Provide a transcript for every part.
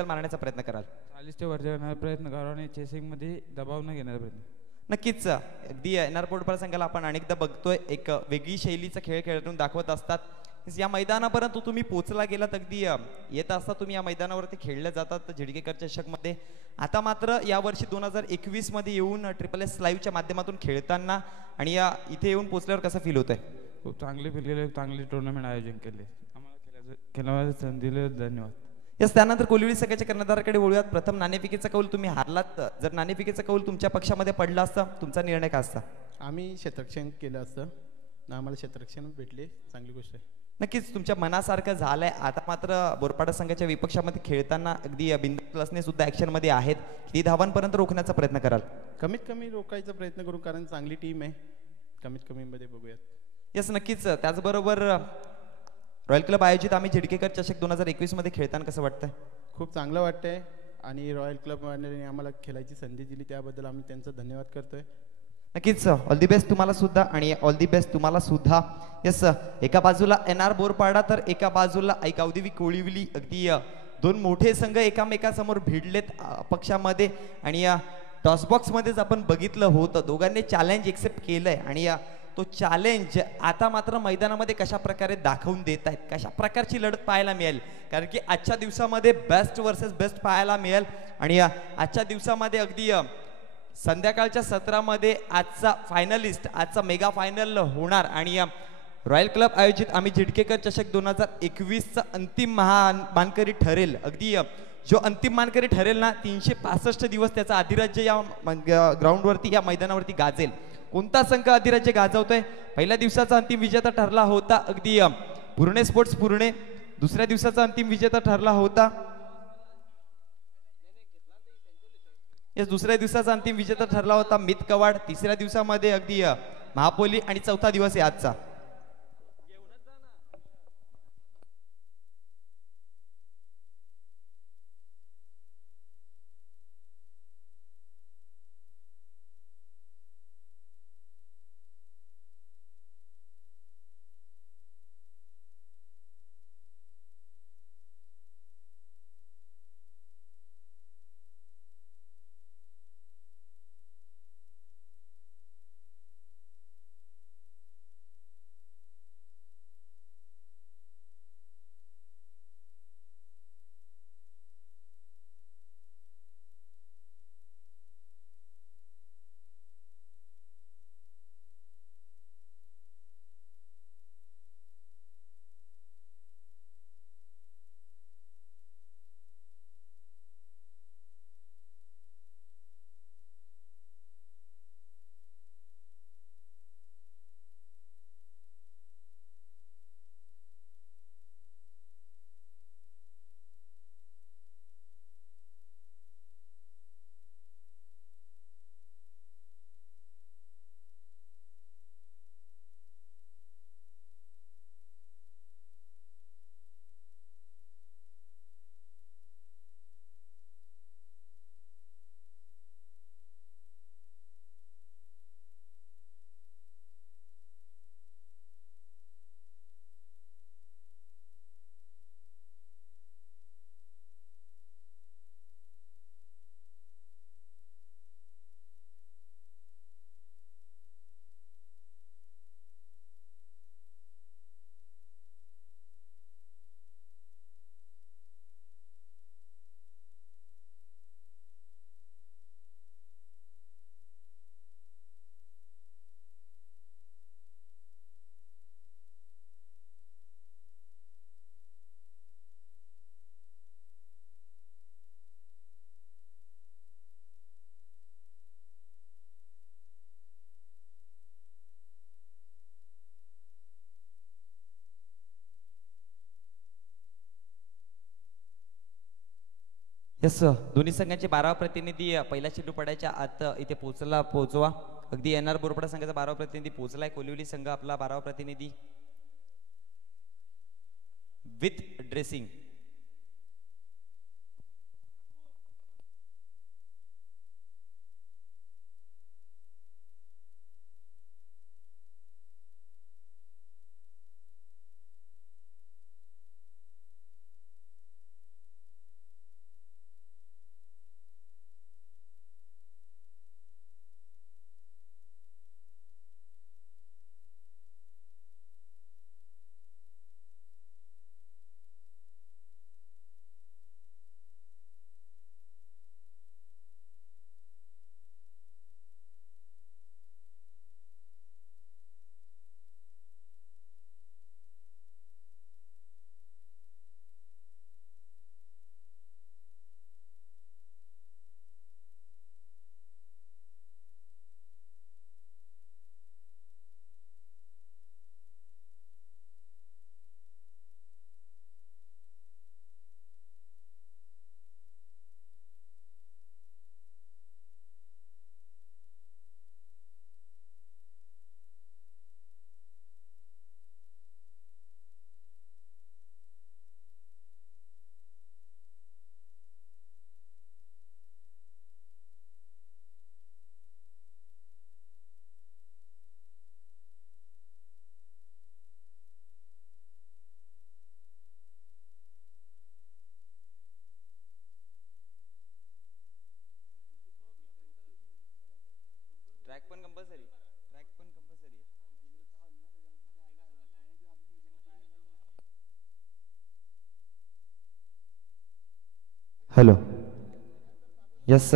गजल मारण्याचा प्रयत्न कराल? 40 वरच्या येण्याचा प्रयत्न करा आणि चेसिंगमध्ये दबाव न घेण्याचा प्रयत्न. नक्कीच अगदी एनआर बोर्डपर संघाला आपण अनेकदा बघतोय एक वेगळी शैलीचा खेळ खेळून दाखवत असतात. या मैदानापर्यंत तुम्ही पोचला गेलात, अगदी येत असता तुम्ही या मैदानावरती खेळले जातात झिडकेकर चषकमध्ये. आता मात्र यावर्षी 2021 मध्ये येऊन SSS लाईव्हच्या माध्यमातून खेळताना आणि या इथे येऊन पोचल्यावर कसं फील होतंय? खूप चांगली फील केले, चांगली टुर्नामेंट आयोजन केले, आम्हाला खेळण्याची संधी दिली, धन्यवाद. यस, त्यानंतर कोलिवली संघाच्या कर्णधाराकडे वळूयात. प्रथम नाणेफेकीचा कौल तुम्ही हारलात. जर नाणेफेकीचा कौल तुमच्या पक्षामध्ये पडला असता तुमचा निर्णय काय असता? आम्ही क्षेत्ररक्षण केलं असतं, आम्हाला क्षेत्ररक्षण भेटले, चांगली गोष्ट आहे. नक्कीच तुमच्या मनासारखं झालंय. आता मात्र बोरपाडा संघाच्या विपक्षामध्ये खेळताना अगदी बिंदू प्लसने सुद्धा ॲक्शनमध्ये आहेत. किती धावांपर्यंत रोखण्याचा प्रयत्न कराल? कमीत कमी रोखायचा प्रयत्न करू, कारण चांगली टीम आहे, कमीत कमी मध्ये बघूयात. यस, नक्कीच. त्याचबरोबर रॉयल क्लब आयोजित आम्ही झिडकेकर चषक 2021 मध्ये खेळताना कसं वाटतंय? खूप चांगलं वाटतंय आणि रॉयल क्लब मंडळीने आम्हाला खेळायची संधी दिली, त्याबद्दल आम्ही त्यांचा धन्यवाद करतोय. नक्कीच ऑल दी बेस्ट तुम्हाला सुद्धा आणि ऑल दी बेस्ट तुम्हाला सुद्धा. यस, एका बाजूला एनआर बोरपाडा तर एका बाजूला औद्योगिक कोळिवली. अगदी दोन मोठे संघ एकामेकासमोर भिडलेत पक्षामध्ये आणि टॉसबॉक्समध्येच आपण बघितलं होतं. दोघांनी चॅलेंज एक्सेप्ट केलंय आणि तो चॅलेंज आता मात्र मैदानामध्ये कशा प्रकारे दाखवून देत आहेत, कशा प्रकारची लढत पाहायला मिळेल. कारण की आजच्या दिवसामध्ये बेस्ट वर्सेस बेस्ट पाहायला मिळेल आणि आजच्या दिवसामध्ये अगदी संध्याकाळच्या सत्रामध्ये आजचा फायनलिस्ट, आजचा मेगा फायनल होणार आणि रॉयल क्लब आयोजित आम्ही झिडकेकर चषक 2021चा अंतिम मानकरी ठरेल. अगदी जो अंतिम मानकरी ठरेल ना, 365 दिवस त्याचा अधिराज्य या ग्राउंडवरती, या मैदानावरती गाजेल. कोणता संघ अधिराज्य गाजवतोय? पहिल्या दिवसाचा अंतिम विजेता ठरला होता अगदी पुर्णे स्पोर्ट्स पुर्णे. दुसऱ्या दिवसाचा अंतिम विजेता ठरला होता दुसऱ्या दिवसाचा अंतिम विजेता ठरला होता मित कवाड. तिसऱ्या दिवसामध्ये अगदी महापोली आणि चौथा दिवस आहे आजचा. यस, दोन्ही संघांचे 12 प्रतिनिधी पहिल्या चेंडू पडायच्या आत इथे पोहोचवा. अगदी एनआर बोरपाडा संघाचा 12 प्रतिनिधी पोहोचलाय. कोलिवली संघ आपला 12 प्रतिनिधी विथ ड्रेसिंग. हॅलो. यस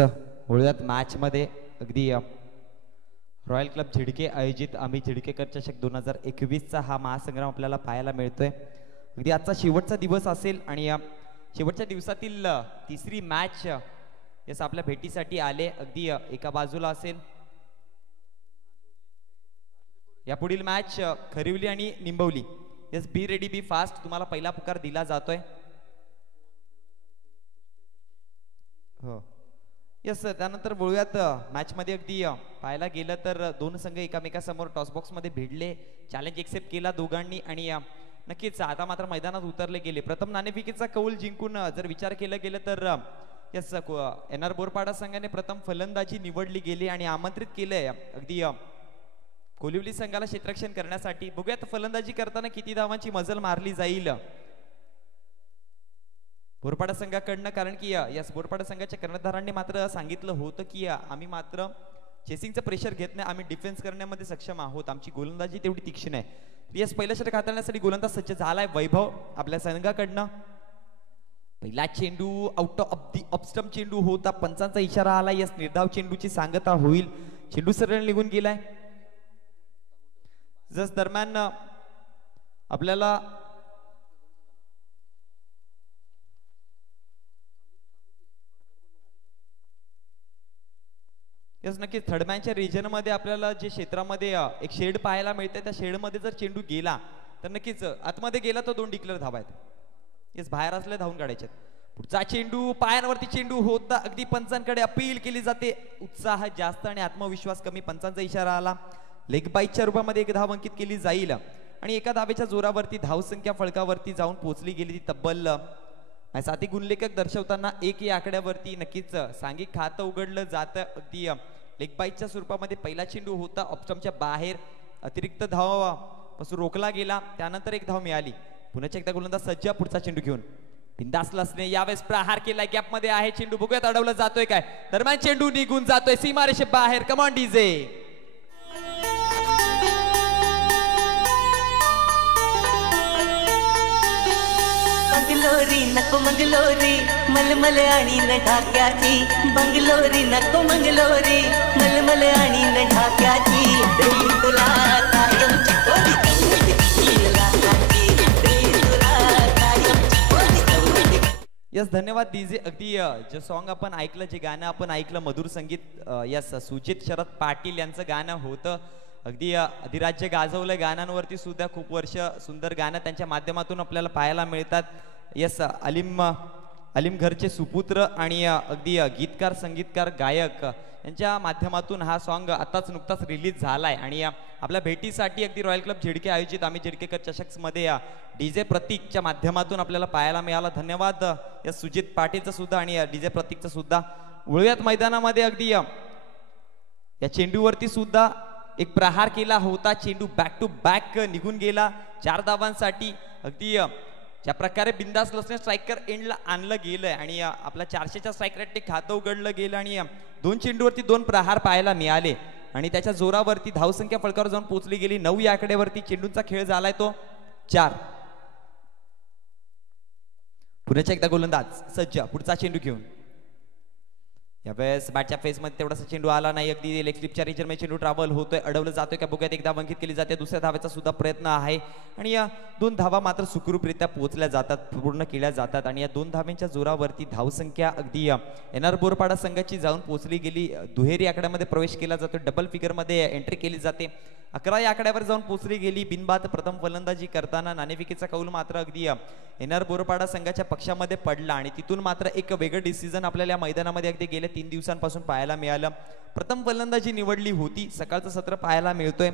वळूयात मॅचमध्ये. अगदी रॉयल क्लब झिडके आयोजित आम्ही झिडकेकर चषक 2021चा हा महासंग्राम आपल्याला पाहायला मिळतोय. अगदी आजचा शेवटचा दिवस असेल आणि शेवटच्या दिवसातील तिसरी मॅच यस आपल्या भेटीसाठी आले. अगदी एका बाजूला असेल यापुढील मॅच खरिवली आणि Nimbavali. Yes be ready be fast. तुम्हाला पहिला पुकार दिला जातोय. हो यस. त्यानंतर बोलूयात मॅच मध्ये. अगदी पाहायला गेलं तर दोन संघ एकामेकासमोर टॉस बॉक्स मध्ये भिडले. चॅलेंज एक्सेप्ट केला दोघांनी आणि नक्कीच आता मात्र मैदानात उतरले गेले. प्रथम नाणेफेकीचा कौल जिंकून जर विचार केला गेला तर यस एनआर बोरपाडा संघाने प्रथम फलंदाजी निवडली गेली आणि आमंत्रित केलंय अगदी कोलिवली संघाला क्षेत्ररक्षण करण्यासाठी. बघूयात फलंदाजी करताना किती धावांची मजल मारली जाईल बोरपाडा संघाकडनं. कारण की यास बोरपाडा संघाच्या कर्णधारांनी मात्र सांगितलं होतं की आम्ही मात्र चेसिंगचं प्रेशर घेत नाही, आम्ही डिफेन्स करण्यामध्ये सक्षम आहोत, आमची गोलंदाजी तेवढी तीक्ष्ण आहे. यस पहिलं षटक हाताळण्यासाठी गोलंदाज सज्ज झालाय वैभव आपल्या संघाकडनं. पहिला चेंडू आउट ऑफ दी ऑफस्टंप चेंडू होता. पंचांचा इशारा आला. यस निर्धाव चेंडूची सांगता होईल. चेंडू सरळ निघून गेलाय. जस दरम्यान आपल्याला यस नक्कीच थर्डमॅनच्या रिजन मध्ये आपल्याला जे क्षेत्रामध्ये एक शेड पाहायला मिळते, त्या शेडमध्ये जर चेंडू गेला तर नक्कीच आतमध्ये गेला तर 2 डिक्लेअर धावा आहेत. यस बाहेर असले धावून काढायचे. पुढचा चेंडू पायांवरती चेंडू होता. अगदी पंचांकडे अपील केली जाते. उत्साह जास्त आणि आत्मविश्वास कमी. पंचांचा इशारा आला. लेग बाईटच्या रूपामध्ये एक धाव अंकित केली जाईल आणि एका धावेच्या जोरावरती धावसंख्या फळकावरती जाऊन पोहोचली गेली. ती तब्बल साथी गुणलेखक दर्शवताना 1 या आकड्यावरती नक्कीच सांघिक खातं उघडलं जातं. अगदी लेग बाईटच्या स्वरूपामध्ये पहिला चेंडू होता ऑफस्टंपच्या बाहेर. अतिरिक्त धाव पासून रोखला गेला. त्यानंतर एक धाव मिळाली. पुन्हा एकदा गोलंदाज सज्ज पुढचा चेंडू घेऊन. बिंदास लसने यावेळेस प्रहार केला. गॅप मध्ये आहे चेंडू. बघूयात अडवला जातोय काय. दरम्यान चेंडू निघून जातोय सीमारेषे बाहेर. कमान डीजे. बंगलोरी नको मंगलोरी मलमल आणि न ढाक्याची. बंगलोरी नको मंगलोरी मलमल आणि न ढाक्याची. तुला कायमची यस धन्यवाद डीजे. अगदी जे सॉन्ग आपण ऐकलं, जे गाणं आपण ऐकलं मधुर संगीत यस सुजित शरद पाटील यांचं गाणं होतं. अगदी अधिराज्य गाजवलं. गाण्यांवरती सुद्धा खूप वर्ष सुंदर गाणं त्यांच्या माध्यमातून आपल्याला पाहायला मिळतात. यस अलीम घरचे सुपुत्र आणि अगदी गीतकार संगीतकार गायक यांच्या माध्यमातून हा सॉन्ग आताच नुकताच रिलीज झालाय आणि आपल्या भेटीसाठी अगदी रॉयल क्लब झिडके आयोजित आम्ही झिडकेकर चषक मध्ये डीजे प्रतीकच्या माध्यमातून आपल्याला पाहायला मिळाला. धन्यवाद या सुजित पाटीलचं सुद्धा आणि डीजे प्रतीकचं सुद्धा. वळूयात मैदानामध्ये. अगदी या चेंडूवरती सुद्धा एक प्रहार केला होता. चेंडू बॅक टू बॅक निघून गेला 4 धावांसाठी. अगदी ज्या प्रकारे बिंदास लसने स्ट्रायकर एंडला आणलं गेलंय आणि आपल्या 400च्या स्ट्राईक रेटने खातं उघडलं गेलं आणि 2 चेंडूवरती 2 प्रहार पाहायला मिळाले आणि त्याच्या जोरावरती धावसंख्या फळकावर जाऊन पोहोचली गेली. 9 या आकड्यावरती चेंडूंचा खेळ झालाय तो 4. पुण्याचा एकदा गोलंदाज सज्ज पुढचा चेंडू घेऊन. यावेळेस बॅटच्या फेस मध्ये तेवढासा चेंडू आला नाही. अगदी लेग स्लिपच्या रिजन मध्ये चेंडू ट्रॅव्हल होतोय. अडवलं जातोय का बघूयात. एकदा अंकित केली जाते. दुसऱ्या धावेचा सुद्धा प्रयत्न आहे आणि या 2 धावा मात्र सुखरूपरित्या पोहोचल्या जातात, पूर्ण केल्या जातात आणि या 2 धावांच्या जोरावरती धावसंख्या अगदी एनआर बोरपाडा संघाची जाऊन पोहोचली गेली. दुहेरी आकड्यामध्ये प्रवेश केला जातो. डबल फिगर मध्ये एंट्री केली जाते. 11 या आकड्यावर जाऊन पोहोचली गेली. बिनबाद प्रथम फलंदाजी करताना नाणेफेकीचा कौल मात्र अगदी एनआर बोरपाडा संघाच्या पक्षामध्ये पडला आणि तिथून मात्र एक वेगळं डिसिजन आपल्याला या मैदानामध्ये अगदी गेल्या 3 दिवसांपासून पाहायला मिळालं. प्रथम फलंदाजी निवडली होती. सकाळचं सत्र पाहायला मिळतोय.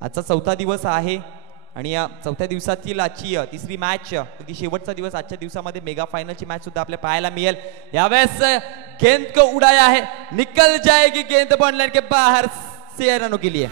आजचा 4था दिवस आहे आणि या 4थ्या दिवसातील आजची तिसरी मॅच अगदी शेवटचा दिवस. आजच्या दिवसामध्ये मेगा फायनलची मॅच सुद्धा आपल्याला पाहायला मिळेल. यावेळेस गेंद को उडाया है, निकल जाएगी गेंद बॉल लाइन के बाहर 6 रनों के लिए.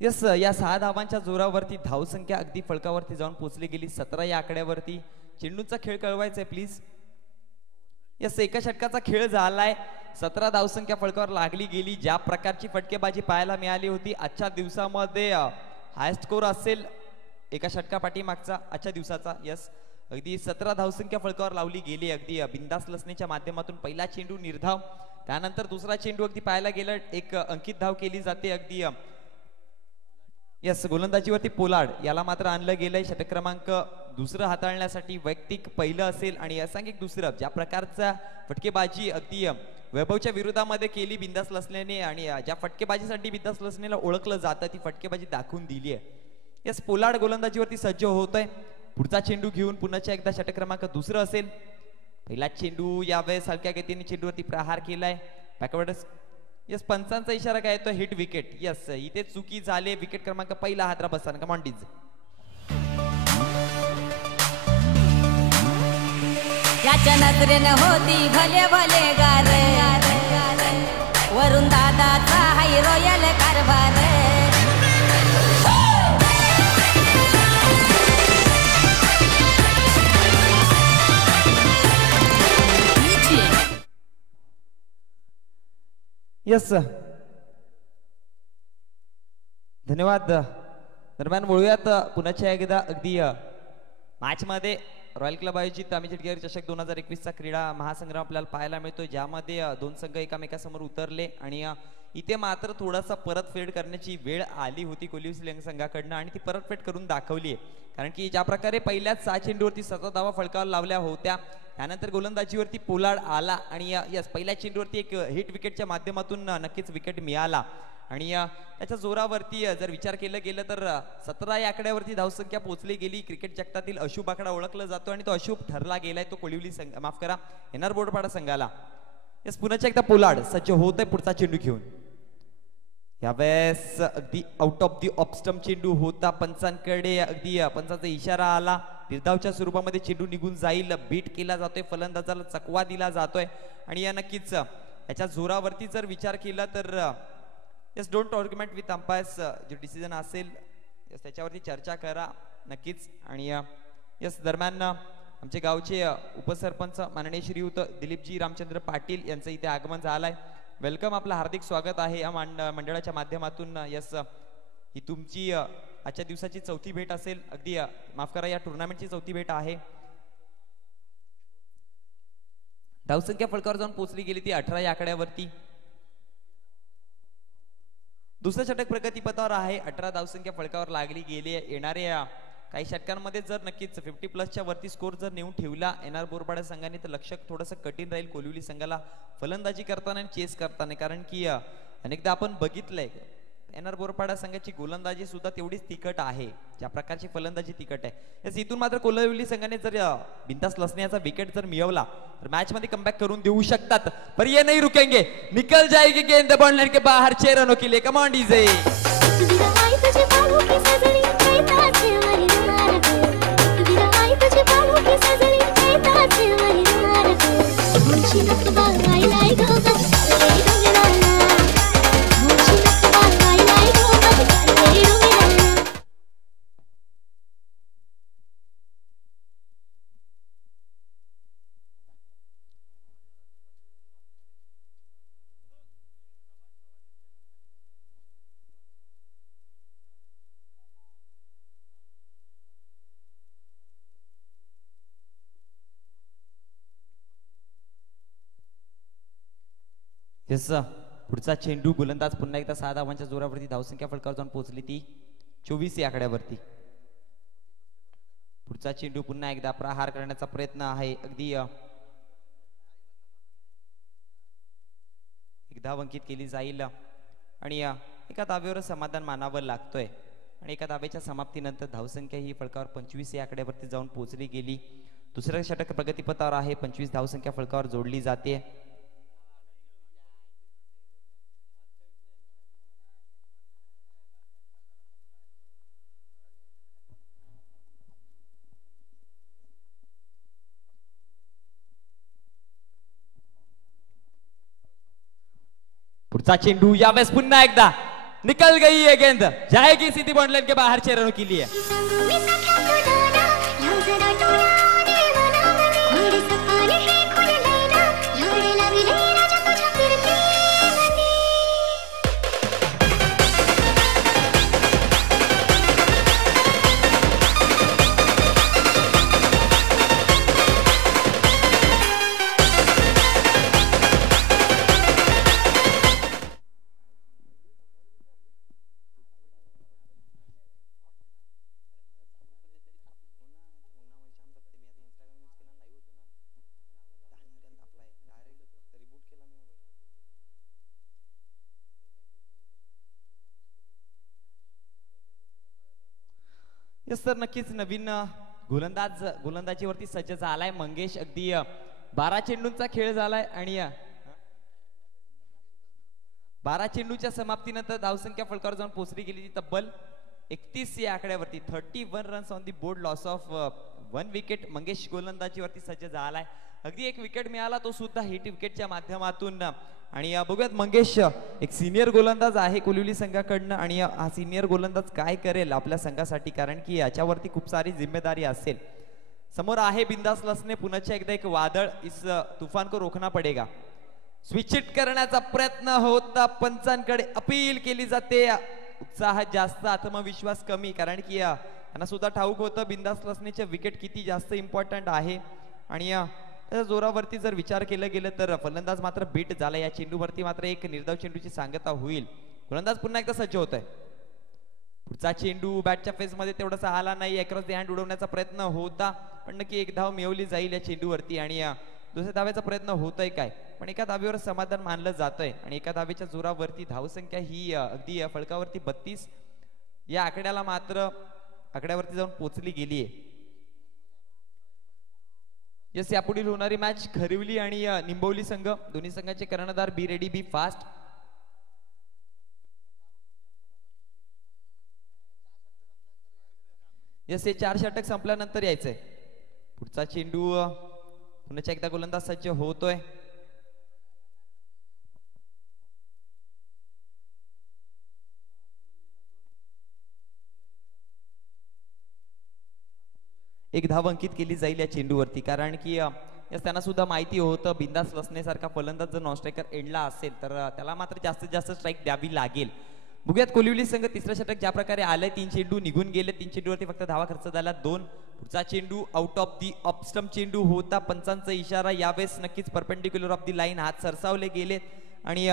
यस या 6 धावांच्या जोरावरती धावसंख्या अगदी फलकावरती जाऊन पोहोचली गेली 17 या आकड्यावरती. चेंडूचा खेळ कळवायचा आहे प्लीज. यस एका षटकाचा खेळ झालाय. 17 धावसंख्या फलकावर लागली गेली. ज्या प्रकारची फटकेबाजी पाहायला मिळाली होती आजच्या दिवसामध्ये हायस्ट स्कोर असेल एका षटका पाठीमागचा आजच्या दिवसाचा. यस अगदी 17 धावसंख्या फलकावर लावली गेली. अगदी बिंदास लसणीच्या माध्यमातून पहिला चेंडू निर्धाव, त्यानंतर दुसरा चेंडू अगदी पाहायला गेलं एक अंकित धाव केली जाते. अगदी यस गोलंदाजीवरती पोलार्ड याला मात्र आणलं गेलंय. षटक क्रमांक दुसरं हाताळण्यासाठी वैयक्तिक पहिलं असेल आणि असांघिक दुसरं. ज्या प्रकारचा फटकेबाजी अगदी वैभवच्या विरोधामध्ये केली बिंदास लसण्याने आणि ज्या फटकेबाजीसाठी बिंदास लसण्याला ओळखलं जातं ती फटकेबाजी दाखवून दिली आहे. यस पोलार्ड गोलंदाजीवरती सज्ज होत आहे. पुढचा चेंडू घेऊन पुन्हा एकदा षटक क्रमांक दुसरं असेल. पहिला चेंडू यावेळेस हलक्या गतीने चेंडूवरती प्रहार केलाय बॅकवर्ड. यस पंचांचा इशारा काय तो हिट विकेट. यस इथे चुकी झाली. विकेट क्रमांक पहिला हातरा बसताना कमांडीज. याच्या नजरेनं होती भले भले गार, वरून दादाचा हाय रॉयल कारभार. यस धन्यवाद. दरम्यान वळूयात पुन्हा एकदा अगदी मॅच मध्ये रॉयल क्लब आयोजित अमित चिटकेकर चषक 2021चा क्रीडा महासंग्राम आपल्याला पाहायला मिळतोय, ज्यामध्ये दोन संघ एकामेकासमोर उतरले आणि इथे मात्र थोडासा परतफेड करण्याची वेळ आली होती कोल्हापूर संघाकडनं आणि ती परतफेड करून दाखवली आहे. कारण की ज्या प्रकारे पहिल्याच 6 चेंडूवरती 7 धावा फलकावर लावल्या होत्या, त्यानंतर गोलंदाजीवरती पोलार्ड आला आणि यस पहिल्या चेंडूवरती एक हिट विकेटच्या माध्यमातून नक्कीच विकेट मिळाला आणि त्याच्या जोरावरती जर विचार केला गेलं तर 17 या आकड्यावरती धावसंख्या पोहोचली गेली. क्रिकेट जगतातील अशुभ आकडा ओळखला जातो आणि तो अशुभ ठरला गेलाय तो कोळिवली संघ माफ करा एनआर बोर्डपाडा संघाला. यस पुन्हा एकदा पोलार्ड सज्ज होत आहे पुढचा चेंडू घेऊन. यावेळेस अगदी out of the off stump चेंडू होता. पंचांकडे अगदी पंचांचा इशारा आला. निर्धावच्या स्वरूपामध्ये चेंडू निघून जाईल. बीट केला जातोय, फलंदाजाला चकवा दिला जातोय आणि या नक्कीच याच्या जोरावरती जर विचार केला तर yes don't argument with umpires जो डिसिजन असेल यस त्याच्यावरती चर्चा करा नक्कीच. आणि यस दरम्यान आमचे गावचे उपसरपंच माननीय श्रीयुत दिलीपजी रामचंद्र पाटील यांचं इथे आगमन झालंय. वेलकम, आपलं हार्दिक स्वागत आहे या मंडळाच्या माध्यमातून. यस ही तुमची आजच्या दिवसाची चौथी भेट असेल. अगदी माफ करा या टुर्नामेंटची चौथी भेट आहे. धावसंख्या फलकावर जाऊन पोहोचली गेली ती 18 या आकड्यावरती. दुसरं षटक प्रगतीपथावर आहे. 18 धावसंख्या फलकावर लागली गेली. येणाऱ्या काही षटकांमध्ये जर नक्कीच 50+ वरती स्कोर जर नेऊन ठेवला एनआर बोरपाडा संघाने तर लक्ष थोडंसं कठीण राहील कोल्हापूर संघाला फलंदाजी करताना आणि चेस करताना. कारण की अनेकदा आपण बघितलंय एनआर बोरपाडा संघाची गोलंदाजी सुद्धा तेवढीच तिखट आहे ज्या प्रकारची फलंदाजी तिखट आहे. यस इथून मात्र कोल्हापूर संघाने जर बिंदास लसण्याचा विकेट जर मिळवला तर मॅच मध्ये कमबॅक करून देऊ शकतात. पर ये नहीं रुकेंगे, निकल जाएगी गेंद बॉल के बाहर 6 रनों के लिए. Come on DJ. यस पुढचा चेंडू गोलंदाज पुन्हा एकदा 6 धावांच्या जोरावरती धावसंख्या फलकावर जाऊन पोहोचली ती 24 या आकड्यावरती. पुढचा चेंडू पुन्हा एकदा प्रहार करण्याचा प्रयत्न आहे. अगदी एक धाव अंकित केली जाईल आणि एका धावेवर समाधान मानावं लागतोय आणि एका धावेच्या समाप्तीनंतर धावसंख्या ही फलकावर 25 या आकड्यावरती जाऊन पोहोचली गेली. दुसऱ्या षटक प्रगतीपथावर आहे. 25 धावसंख्या फलकावर जोडली जाते. पुढचा चेंडू यावेळेस पुन्हा एकदा निकल गई ये गेंद, जाएगी सीधी बॉन्डलाइन के बाहर 6 रनों के लिए। यस सर, नक्कीच नवीन गोलंदाजीवरती सज्ज झालाय मंगेश. अगदी 12 चेंडूंचा खेळ झालाय आणि 12 चेंडूच्या समाप्तीनंतर धावसंख्या फलकावर जाऊन पोहोचली गेली ती तब्बल 31 या आकड्यावरती. 31 runs on the board, loss of 1 wicket. Mangesh गोलंदाजीवरती सज्ज झालाय. अगदी एक विकेट मिळाला, तो सुद्धा हिट विकेटच्या माध्यमातून. आणि बघूयात मंगेश एक सिनियर गोलंदाज आहे कोलिवली संघाकडनं आणि हा सिनियर गोलंदाज काय करेल आपल्या संघासाठी, कारण की याच्यावरती खूप सारी जिम्मेदारी असेल. समोर आहे बिंदास लसने, पुन्हा एकदा एक वादळ. इस तुफान को रोखना पडेगा. स्विच हिट करण्याचा प्रयत्न होता, पंचांकडे अपील केली जाते. उत्साह जास्त, आत्मविश्वास कमी, कारण की त्यांना सुद्धा ठाऊक होतं बिंदास लसनेचे विकेट किती जास्त इम्पॉर्टंट आहे. आणि जोरावरती जर विचार केला गेलं तर फलंदाज मात्र बीट झाला. या चेंडूवरती मात्र एक निर्धाव चेंडूची सांगता होईल. गोलंदाज पुन्हा एकदा सज्ज होत आहे. पुढचा चेंडू बॅटच्या फेस मध्ये तेवढासा आला नाही. अक्रॉस द हँड उडवण्याचा प्रयत्न होता, पण नक्की एक धाव मिळवली जाईल या चेंडूवरती. आणि दुसऱ्या धावेचा प्रयत्न होतोय काय, पण एका धावेवर समाधान मानलं जातंय. आणि एका धावेच्या जोरावरती धावसंख्या ही अगदी फलकावरती 32 या आकड्याला मात्र आकड्यावरती जाऊन पोहोचली गेलीय. यस, यापुढील होणारी मॅच खरिवली आणि निंबवली संघ, दोन्ही संघाचे कर्णधार be ready be fast. Yes, हे 4 षटक संपल्यानंतर यायचंय. पुढचा चेंडू पुन्हा एकदा गोलंदाज सज्ज होतोय. एक धाव अंकित केली जाईल या चेंडूवरती, कारण की त्यांना सुद्धा माहिती होतं बिंदास लसण्यासारखा फलंदाज जर नॉन स्ट्रायकर एंडला असेल तर त्याला मात्र जास्तीत जास्त स्ट्राईक द्यावी लागेल. बघूयात कोलिवली संघ तिसरं षटक ज्या प्रकारे आलंय. 3 चेंडू निघून गेले, 3 चेंडूवरती फक्त धावा खर्च झाला 2. पुढचा चेंडू out of the off stump चेंडू होता. पंचांचा इशारा, यावेळेस नक्कीच परपेंडिक्युलर ऑफ दी लाईन हात सरसावले गेलेत आणि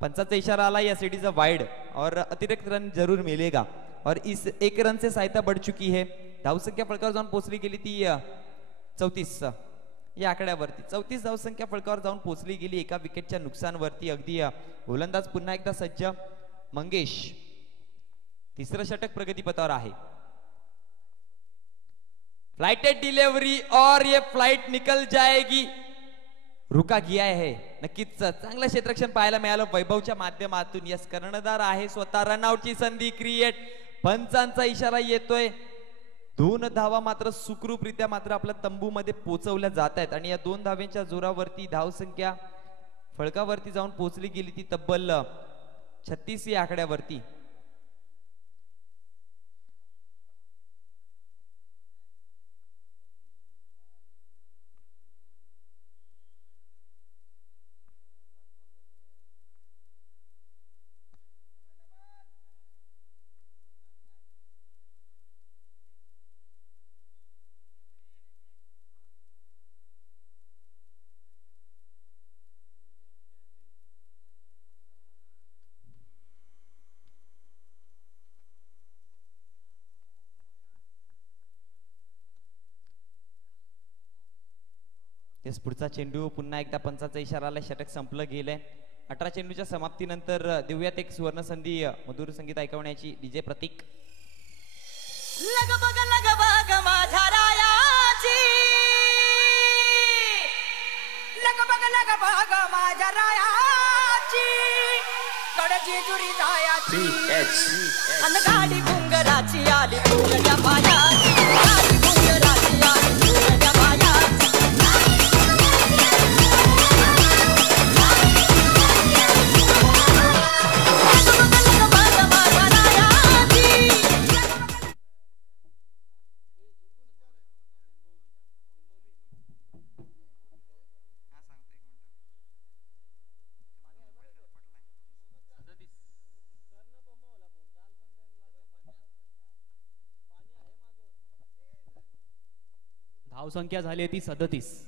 पंचांचा इशारा आला, या इज अ वाइड और अतिरिक्त रन जरूर मिलेगा और इस 1 रन से सहायता बढ़ चुकी है. धावसंख्या फलकावर जाऊन पोहोचली गेली ती 34 या आकड्यावरती. 34 धावसंख्या फलकावर जाऊन पोहोचली गेली एका विकेटच्या नुकसानवरती. अगदी गोलंदाज पुन्हा एकदा सज्ज. मंगेश, तिसरं षटक प्रगतीपथावर आहे. फ्लाइटेड डिलीवरी और ये फ्लाइट निकल जाएगी. रुका किया है. नक्कीच चांगलं क्षेत्ररक्षण पाहायला मिळालं वैभवच्या माध्यमातून. यस, कर्णधार आहे स्वतः. रनआउटची संधी क्रिएट. पंचांचा इशारा येतोय. 2 धावा मात्र सुखरूपरित्या मात्र आपल्या तंबू मध्ये पोहोचवल्या जात आहेत आणि या 2 धाव्यांच्या जोरावरती धावसंख्या फळकावरती जाऊन पोहोचली गेली ती तब्बल 36 या आकड्यावरती. पुढचा चेंडू पुन्हा एकदा पंचाचा इशारा आला. षटक संपलं गेलंय. 18 चेंडूच्या समाप्तीनंतर देऊयात एक सुवर्ण संधी मधुर संगीत ऐकवण्याची. डीजे प्रतीक. लग बग माझ्या रायाची, लग बग माझ्या रायाची, कडची जुरी जायाची अन गाडी घुंगराची आली घुंगऱ्या पायाची, गाडी घुंगराची आली घुंगऱ्या पायाची. धावसंख्या झाली आहे ती 37.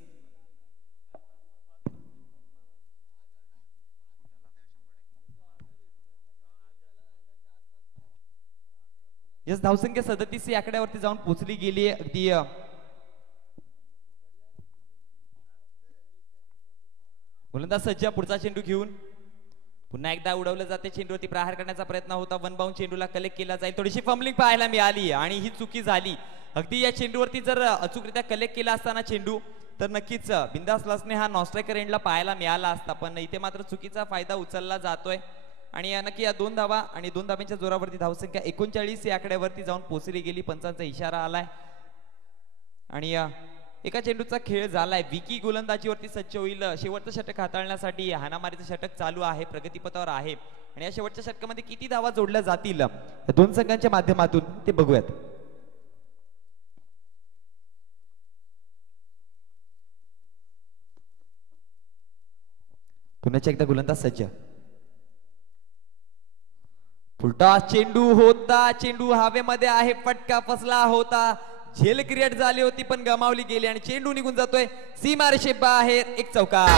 यस, धावसंख्या 37 या आकड्यावरती जाऊन पोहोचली गेली आहे. अगदी गोलंदाज सज्ज, पुढचा चेंडू घेऊन पुन्हा एकदा उडवलं जाते. चेंडूवरती प्रहार करण्याचा प्रयत्न होता. वन बाउंड चेंडूला कलेक्ट केला जाईल. थोडीशी फंबलिंग पाहायला मिळाली आणि ही चुकी झाली. अगदी या चेंडूवरती जर अचूकरित्या कलेक्ट केला असताना चेंडू तर नक्कीच बिंदास लसने हा नॉस्ट्रायकर एंडला पाहायला मिळाला असता, पण इथे मात्र चुकीचा फायदा उचलला जातोय. आणि नक्की या 2 धावा आणि 2 धाब्यांच्या जोरावरती धावसंख्या 39 या आकड्यावरती जाऊन पोहोचली गेली. पंचांचा इशारा आलाय आणि एका चेंडूचा खेळ झालाय. विकी गोलंदाजीवरती सज्ज होईल. शेवटचं षटक हाताळण्यासाठी हाणामारीचं षटक चालू आहे, प्रगतीपथावर आहे. आणि या शेवटच्या षटकामध्ये किती धावा जोडल्या जातील या 2 संघांच्या माध्यमातून ते बघूयात. पुन्हा एकदा गोलंदाज सज्ज. फुलटा चेंडू होता. चेंडू हवेमध्ये आहे. फटका फसला होता. झेल क्रिएट झाली होती पण गमावली गेली आणि चेंडू निघून जातोय सीमारेषे बाहेर. एक चौकार.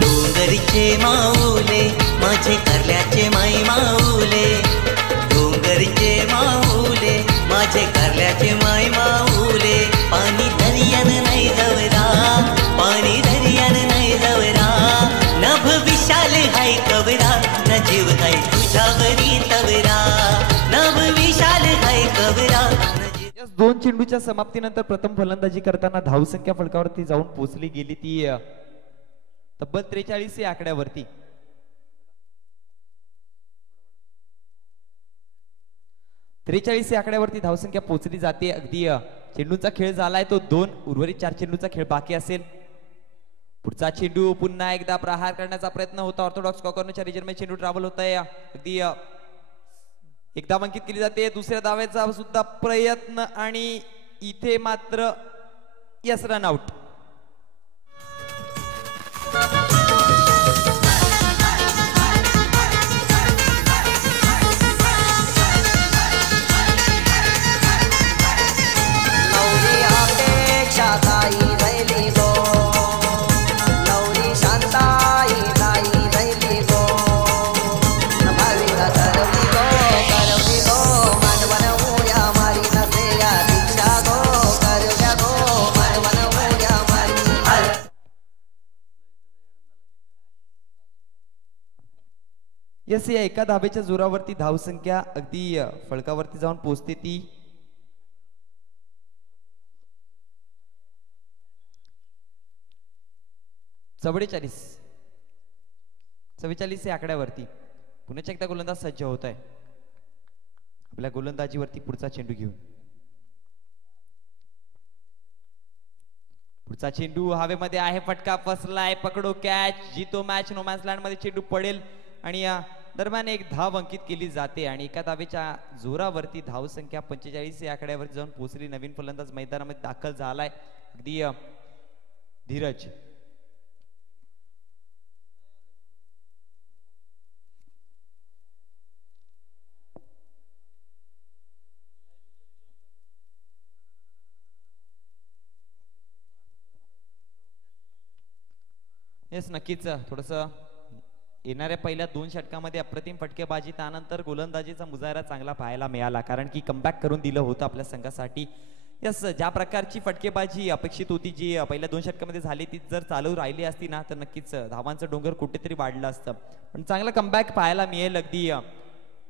डोंगरचे माऊले माझे कारल्याचे माई माऊले. डोंगरचे माऊले माझे कारल्याचे माई माऊले. पाणी दर्यान नाही जवरा, पाणी दर्यान नाही जवरा. नभ विशाल हाय कवरा, न जीव हाय तुझ्यावरी तवरा. नभ विशाल हाय कवरा. 2 चेंडूच्या समाप्तीनंतर प्रथम फलंदाजी करताना धावसंख्या फलकावरती जाऊन पोहोचली गेली ती तब्बल 43 या आकड्यावरती. आकड्यावरती धावसंख्या पोहोचली जाते. अगदी चेंडूचा खेळ झालाय तो 2. उर्वरित 4 चेंडूचा खेळ बाकी असेल. पुढचा चेंडू पुन्हा एकदा प्रहार करण्याचा प्रयत्न होता. ऑर्थोडॉक्स कॉर्नरच्या रिजनमध्ये चेंडू ट्रॅव्हल होत आहे. अगदी एक धाव अंकित केली जाते. दुसऱ्या धावेचा सुद्धा प्रयत्न आणि इथे मात्र यस, रन आउट. यस, या एका धाब्याच्या जोरावरती धावसंख्या अगदी फळकावरती जाऊन पोहोचते ती 44 या आकड्यावरती. पुन्हा एकदा गोलंदाज सज्ज होत आहे. आपल्या गोलंदाजीवरती पुढचा चेंडू घेऊन. पुढचा चेंडू हवेमध्ये आहे. फटका फसलाय. पकडो कॅच. जितो मॅच. नो मॅच लँड मध्ये चेंडू पडेल आणि दरम्यान एक धाव अंकित केली जाते आणि एका धावेच्या जोरावरती धावसंख्या 45 या आकड्यावरती जाऊन पोहोचली. नवीन फलंदाज मैदानामध्ये दाखल झालाय. अगदी धीरज. येस, नक्कीच थोडस येणाऱ्या पहिल्या 2 षटकामध्ये अप्रतिम फटकेबाजी, त्यानंतर गोलंदाजीचा मुजाहिरा चांगला पाहायला मिळाला कारण की कमबॅक करून दिलं होतं आपल्या संघासाठी. यस, ज्या प्रकारची फटकेबाजी अपेक्षित होती जी पहिल्या 2 षटकामध्ये झाली ती जर चालू राहिली असती ना तर नक्कीच धावांचं डोंगर कुठेतरी वाढलं असतं. पण चांगला कमबॅक पाहायला मिळेल अगदी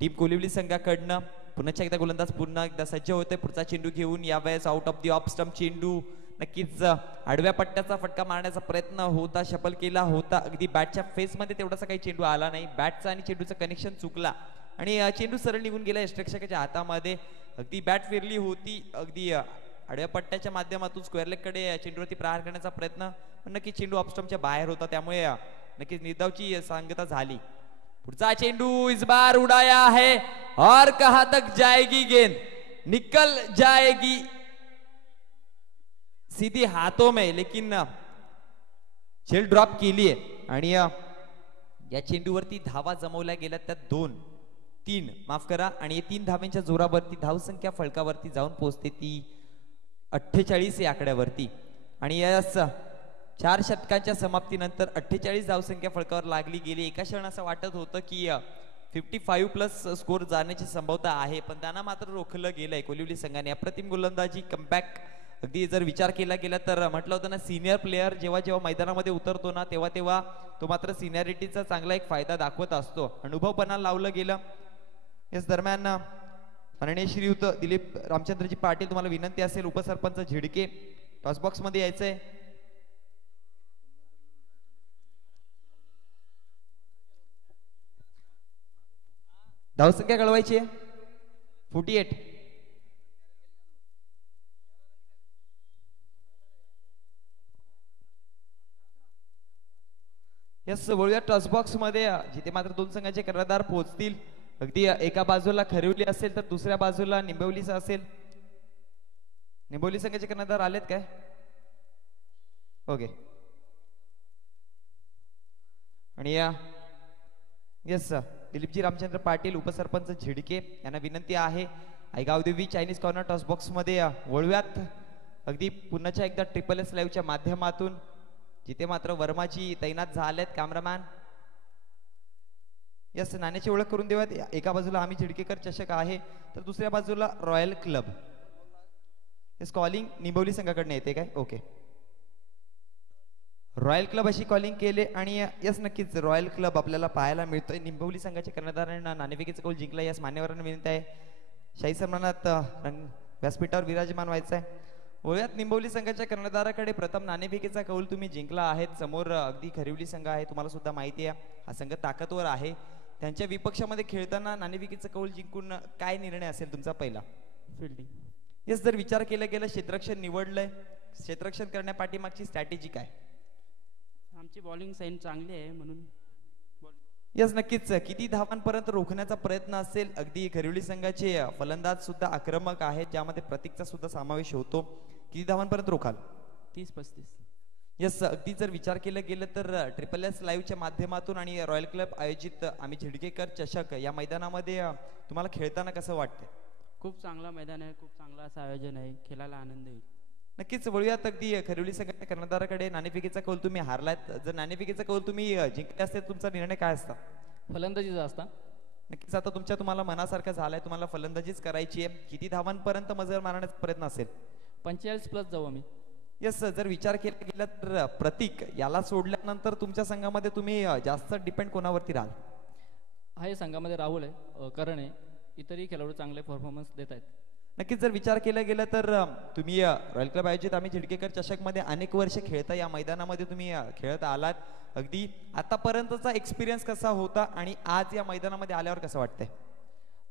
टीम कोलिवली संघाकडनं. पुन्हा एकदा गोलंदाज पुन्हा एकदा सज्ज होते. पुढचा चेंडू घेऊन यावेळेस out of the off stump चेंडू. नक्कीच आडव्या पट्ट्याचा फटका मारण्याचा प्रयत्न होता. शफल केला होता. अगदी बॅटच्या फेस मध्ये तेवढासा काही चेंडू आला नाही. बॅटचा आणि चेंडूचं कनेक्शन चुकला आणि चेंडू सरळ निघून गेला यष्टिरक्षकाच्या हातामध्ये. अगदी बॅट फिरली होती. अगदी आडव्या पट्ट्याच्या माध्यमातून स्क्वेअर लेग कडे चेंडूवरती प्रहार करण्याचा प्रयत्न, पण नक्की चेंडू ऑफस्टंपच्या बाहेर होता त्यामुळे नक्कीच निर्धावची सांगता झाली. पुढचा चेंडू इस बार उडाया है और कहां तक जाएगी गेंद, निकल जाएगी सीधी हाथों में, लेकिन झेल ड्रॉप केली आहे आणि या चेंडूवरती धावा जमवल्या गेल्या त्या 2-3 माफ करा आणि 3 धाव्यांच्या जोरावरती धावसंख्या फळकावरती जाऊन पोहोचते ती 48 या आकड्यावरती. आणि यस 4 षटकांच्या समाप्तीनंतर 48 धावसंख्या फळकावर लागली गेली. एका क्षण असं वाटत होतं की 55 प्लस स्कोर जाण्याची संभावना आहे, पण त्यांना मात्र रोखलं गेलंय कोलिवली संघाने. अप्रतिम गोलंदाजी, कमबॅक. अगदी जर विचार केला गेला तर म्हटलं होतं ना, सिनियर प्लेअर जेव्हा जेव्हा मैदानामध्ये उतरतो ना, तेव्हा तेव्हा तो मात्र सिनियरिटीचा चांगला एक फायदा दाखवत असतो. अनुभवपणा लावलं गेलं. याच दरम्यान माननीय श्रीयुत दिलीप रामचंद्रजी पाटील, तुम्हाला विनंती असेल उपसरपंच झिडके टॉस बॉक्स मध्ये यायचंय. धावसंख्या कळवायची आहे 48. यस, वळूया टॉस बॉक्स मध्ये, जिथे मात्र 2 संघाचे कर्णधार पोहोचतील. अगदी एका बाजूला खरिवली असेल तर दुसऱ्या बाजूला निंबवलीचा असेल. निंबवली संघाचे कर्णधार आलेत काय? ओके. आणि यस, दिलीपजी रामचंद्र पाटील उपसरपंच झिडके यांना विनंती आहे, आयगाव देवी चायनीज कॉर्नर टॉस बॉक्स मध्ये वळूयात. अगदी पुन्हाच्या एकदा ट्रिपल एस लाईव्हच्या माध्यमातून, जिथे मात्र वर्माजी तैनात झालेत कॅमेरामॅन. यस, नाण्याची ओळख करून देऊयात. एका बाजूला आम्ही झिडकेकर चषक आहे तर दुसऱ्या बाजूला रॉयल क्लब. यस, कॉलिंग निंबवली संघाकडनं येते काय? ओके. रॉयल क्लब अशी कॉलिंग केले आणि यस नक्कीच रॉयल क्लब आपल्याला पाहायला मिळतोय. निंबवली संघाच्या कर्णधारांना नाणेफेकीचा कौल जिंकला. यास मान्यवरांना विनंती आहे शाही सन्मानात व्यासपीठावर विराजमान व्हायचं आहे. वळूयात निंबवली संघाच्या कर्णधाराकडे. प्रथम नाणेफेकीचा कौल तुम्ही जिंकला आहेत. समोर अगदी खरिवली संघ आहे, तुम्हाला सुद्धा माहिती आहे हा संघ ताकदवर आहे. त्यांच्या विपक्षामध्ये खेळताना नाणेफेकीचा कौल जिंकून काय निर्णय असेल तुमचा पहिला? फिल्डिंग. यस, जर विचार केला गेला क्षेत्ररक्षण निवडलंय, क्षेत्ररक्षण करण्यापाठीमागची स्ट्रॅटेजी काय? आमची बॉलिंग साईन चांगली आहे म्हणून. यस, नक्कीच. किती धावांपर्यंत रोखण्याचा प्रयत्न असेल? अगदी खरिवली संघाचे फलंदाज सुद्धा आक्रमक आहेत, ज्यामध्ये प्रतीकचा सुद्धा समावेश होतो. किती धावांपर्यंत रोखाल? 30-35. यस, अगदी जर विचार केला गेलं तर ट्रिपल एस लाईव्हच्या माध्यमातून आणि रॉयल क्लब आयोजित आम्ही झिडकेकर चषक या मैदानामध्ये तुम्हाला खेळताना कसं वाटतंय? खूप चांगला मैदान आहे, खूप चांगला असं आयोजन आहे, खेळायला आनंद येईल. नक्कीच. वळूयात अगदी खरिवली संघाच्या कर्णधाराकडे. नाणेफेकीचा कौल तुम्ही हारलात, जर नाणेफेकीचा कौल तुम्ही जिंकले असते तुमचा निर्णय काय असता? फलंदाजीचा असता. नक्कीच. आता तुम्हाला मनासारखं झालंय, तुम्हाला फलंदाजीच करायची आहे. किती धावांपर्यंत मजल मारण्याचा प्रयत्न असेल? 45+ जाऊ आम्ही. यस, जर विचार केला गेला तर प्रतीक याला सोडल्यानंतर तुमच्या संघामध्ये तुम्ही जास्त डिपेंड कोणावरती राहाल? आहे संघामध्ये राहुल आहे, करण आहे, इतरही खेळाडू चांगले परफॉर्मन्स देत आहेत. नक्कीच. जर विचार केला गेला तर तुम्ही रॉयल क्लब आयोजित आम्ही झिडकेकर चषकमध्ये अनेक वर्ष खेळता, या मैदानामध्ये तुम्ही खेळत आलात. अगदी आतापर्यंतचा एक्सपिरियन्स कसा होता आणि आज या मैदानामध्ये आल्यावर कसं वाटतंय?